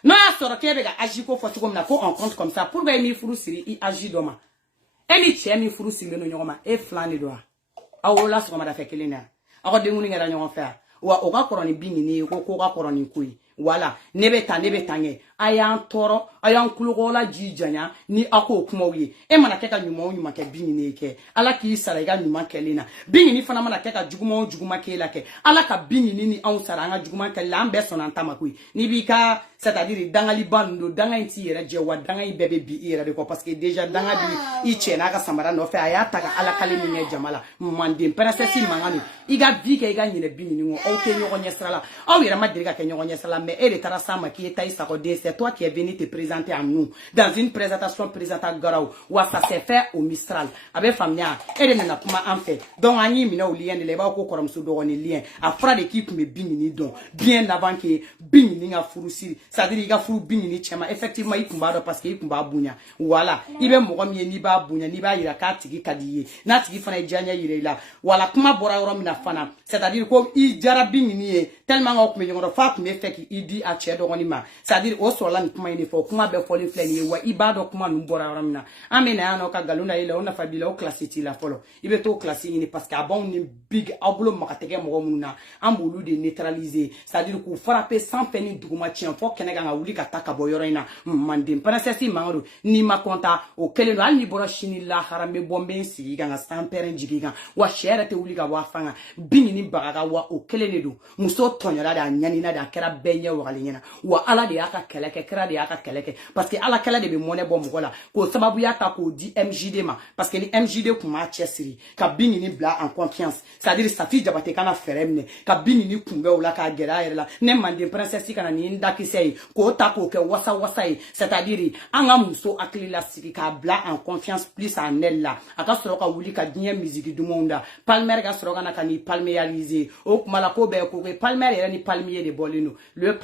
non ya soro kebe ga agiko fo tuko na ko on compte comme ça pour ga mi furu siri I agi doma eni che mi furu siri no nyoma e flani do awola so ma da fe kelena ako de nguni ngara nyoma fa wa o ga koroni bingi ni ko ga koroni kui wala nebe tange ayan toro ayan kulogola jijanya ni ako kuma wi e mana keka nyuma ke bingi ni ke ala ki sara ga nyuma kelena bingi ni fana mana keka juguma kela ke ala ka bingi ni an sara nga juguma kela ambe sonanta makui ni bi ka c'est-à-dire dangali bando danga inti yera je wa danga bebe bi yera de ko parce que déjà danga bi I chena ka samara no fe ayata ka ala kale ni jamala mande princesse mangani iga bi ke iga nyine bingi ni ngo o ke nyogo nyesala o yera madiri ke nyogo nyesala mais elle est sama qui est taïsa kodé c'est toi qui es venu te présenter à nous dans une présentation présentée garau ou ça s'est fait au Mistral avec famia elle n'a pas en fait donc ani mina au lien de leba ko korom so do ni lien a fra de qui me bingi ni don bien avant que bingi ni nga furu siri ça dit ga furu bingi ni chema effectivement il kumba do parce que il kumba bunya voilà ibe mo ko mi ni ba bunya ni ba yira ka tigi kadiye na tigi fana janya yire la voilà kuma bora ro mina fana c'est à dire ko I jara bingi ni tellement ko me ngoro fa ko me fait idi a cɛ dɔgɔnin ma c'est à dire o sɔrɔla nin kuma in de fɔ kuma bɛɛ fɔlen filɛ nin ye wa i b'a dɔn kuma ninnu bɔra yɔrɔ min na an bɛ na yan nɔ ka nkalon da i la o nafa b'i la o kilasi t'i la fɔlɔ i bɛ t'o kilasi ɲini parce que a b'anw ni big aw bolo magatɛgɛ mɔgɔ minnu na an b'olu de neutraliser c'est à dire k'u frapper sans fɛn ni duguma tiɲɛ fɔ kɛnɛ kan ka wuli ka taa ka bɔ yɔrɔ in na manden princesse Mangaro n'i ma kɔnta o kelen don hali n'i bɔra sini lahara n bɛ bɔ n bɛ n sigi kan ka san pɛrɛn jigin kan wa sɛ yɛrɛ tɛ wuli ka bɔ a fan kan bin ni bagaga wa o kelen de don muso tɔɲɔra de a ɲanina de a kɛra bɛɛ ɲɛ wagalen ɲɛna wa ala de y'a ka kɛlɛ kɛ kira de y'a ka kɛlɛ kɛ parce que ala kɛlɛ de bɛ mɔnɛ bɔ mɔgɔ la k'o sababuya ta k'o di MJD ma parce que ni MJD kun m'a cɛ siri ka bin ni bila en confiance c'est à dire Safi Jabate kana fɛrɛ minɛ ka bin ni kunbɛ o la k'a gɛrɛ a yɛrɛ la ne manden princesse kana ni n dakisɛ ye k'o ta k'o kɛ wasa wasa ye c'est à dire an ka muso hakili la sigi k'a bila en confiance plus en elle la a ka sɔrɔ ka wuli ka diɲɛ musique dumanw da Palmer ka sɔrɔ ka na ka ni palméaliser o kuma la ko bɛɛ ko Palmer yɛrɛ ni palmier de bɔlen don le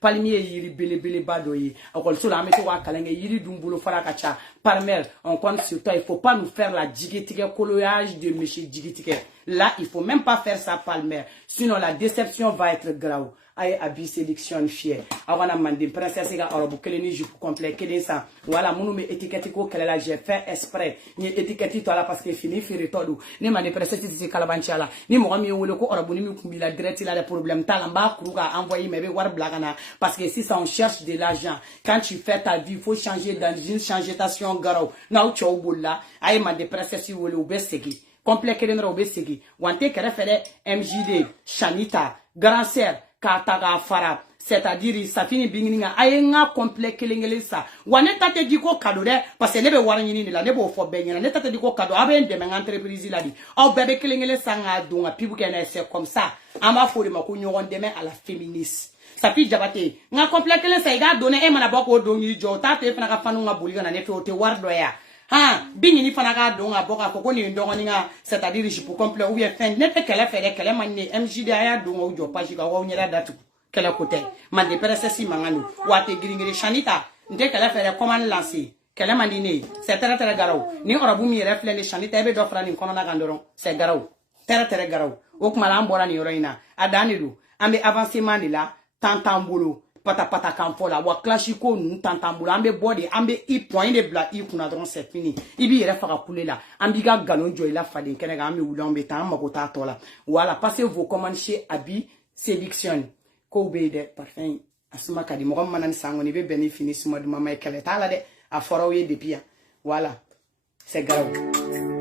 palmier yiri belebeleba dɔ ye école la an bɛ to k'a kalan kɛ yiri dun bolo fara ka ca Palmer on compte sur toi il faut pas nous faire la jigitigɛ coloriage de monsieur jigitigɛ là il faut même pas faire ça Palmer sinon la déception va être grave aye abi sélection fier awana mande princesse ga robe kelen ni jupe complet kelen sa voilà munu me étiquette ko kala la j'ai fait exprès ni étiquette to la parce que fini firi todo ni mande princesse ti kalabancha la ni mo mi wole ko robe ni mi kumbi la direct la des problèmes tala mba kruga envoyer mais war blagana parce que si ça on cherche de l'argent quand tu fais ta vie il faut changer dans une changetation garo na u chobulla aye mande princesse wole u besegi complet kelen ro besegi wante kere fere MJD Shanita grand sœur kataga fara c'est-à-dire Safini binginga ayenga complet kelengele sa wane tate diko cadeau de parce que ne be wara nyini la ne bo fo benyana ne tate diko cadeau abe ndeme entreprise la di aw bebe kelengele sa nga donga pibu kena c'est comme ça ama fo de mako nyogon deme à la féministe Safi Jabate nga complet kelen sa iga donner e mana boko dongi jo tate fana ka fanu nga boliga na ne to te wardo ya ha bingini fana ka donga boka ko ni ndongoni nga c'est-à-dire je pour complet ou bien fin ne te kele fere kele manne MJD aya donga ujo page ka wo nyera datu kele côté mande princesse Mangano wate gringere Shanita nte kele fere comment lancer kele mandine c'est très garaw ni orabu mi reflet ni Shanita ebe do frani kono na gandoron c'est garaw très garaw o kuma la mbora ni yoroina adani du ambe avancement ni la tantambolo pata kamfola wa classico nous tantambolo ambe body ambe i point de bla i kuna dron c'est fini ibi yere faka kule la ambiga galon joy la fadin kene ga ambe wula ambe tan makota tola voilà passez vos commandes chez Abi Sélection ko be de parfum asuma kadi mo manan sangoni be bénéfice mo de mama kele tala de a foroye depuis voilà c'est grave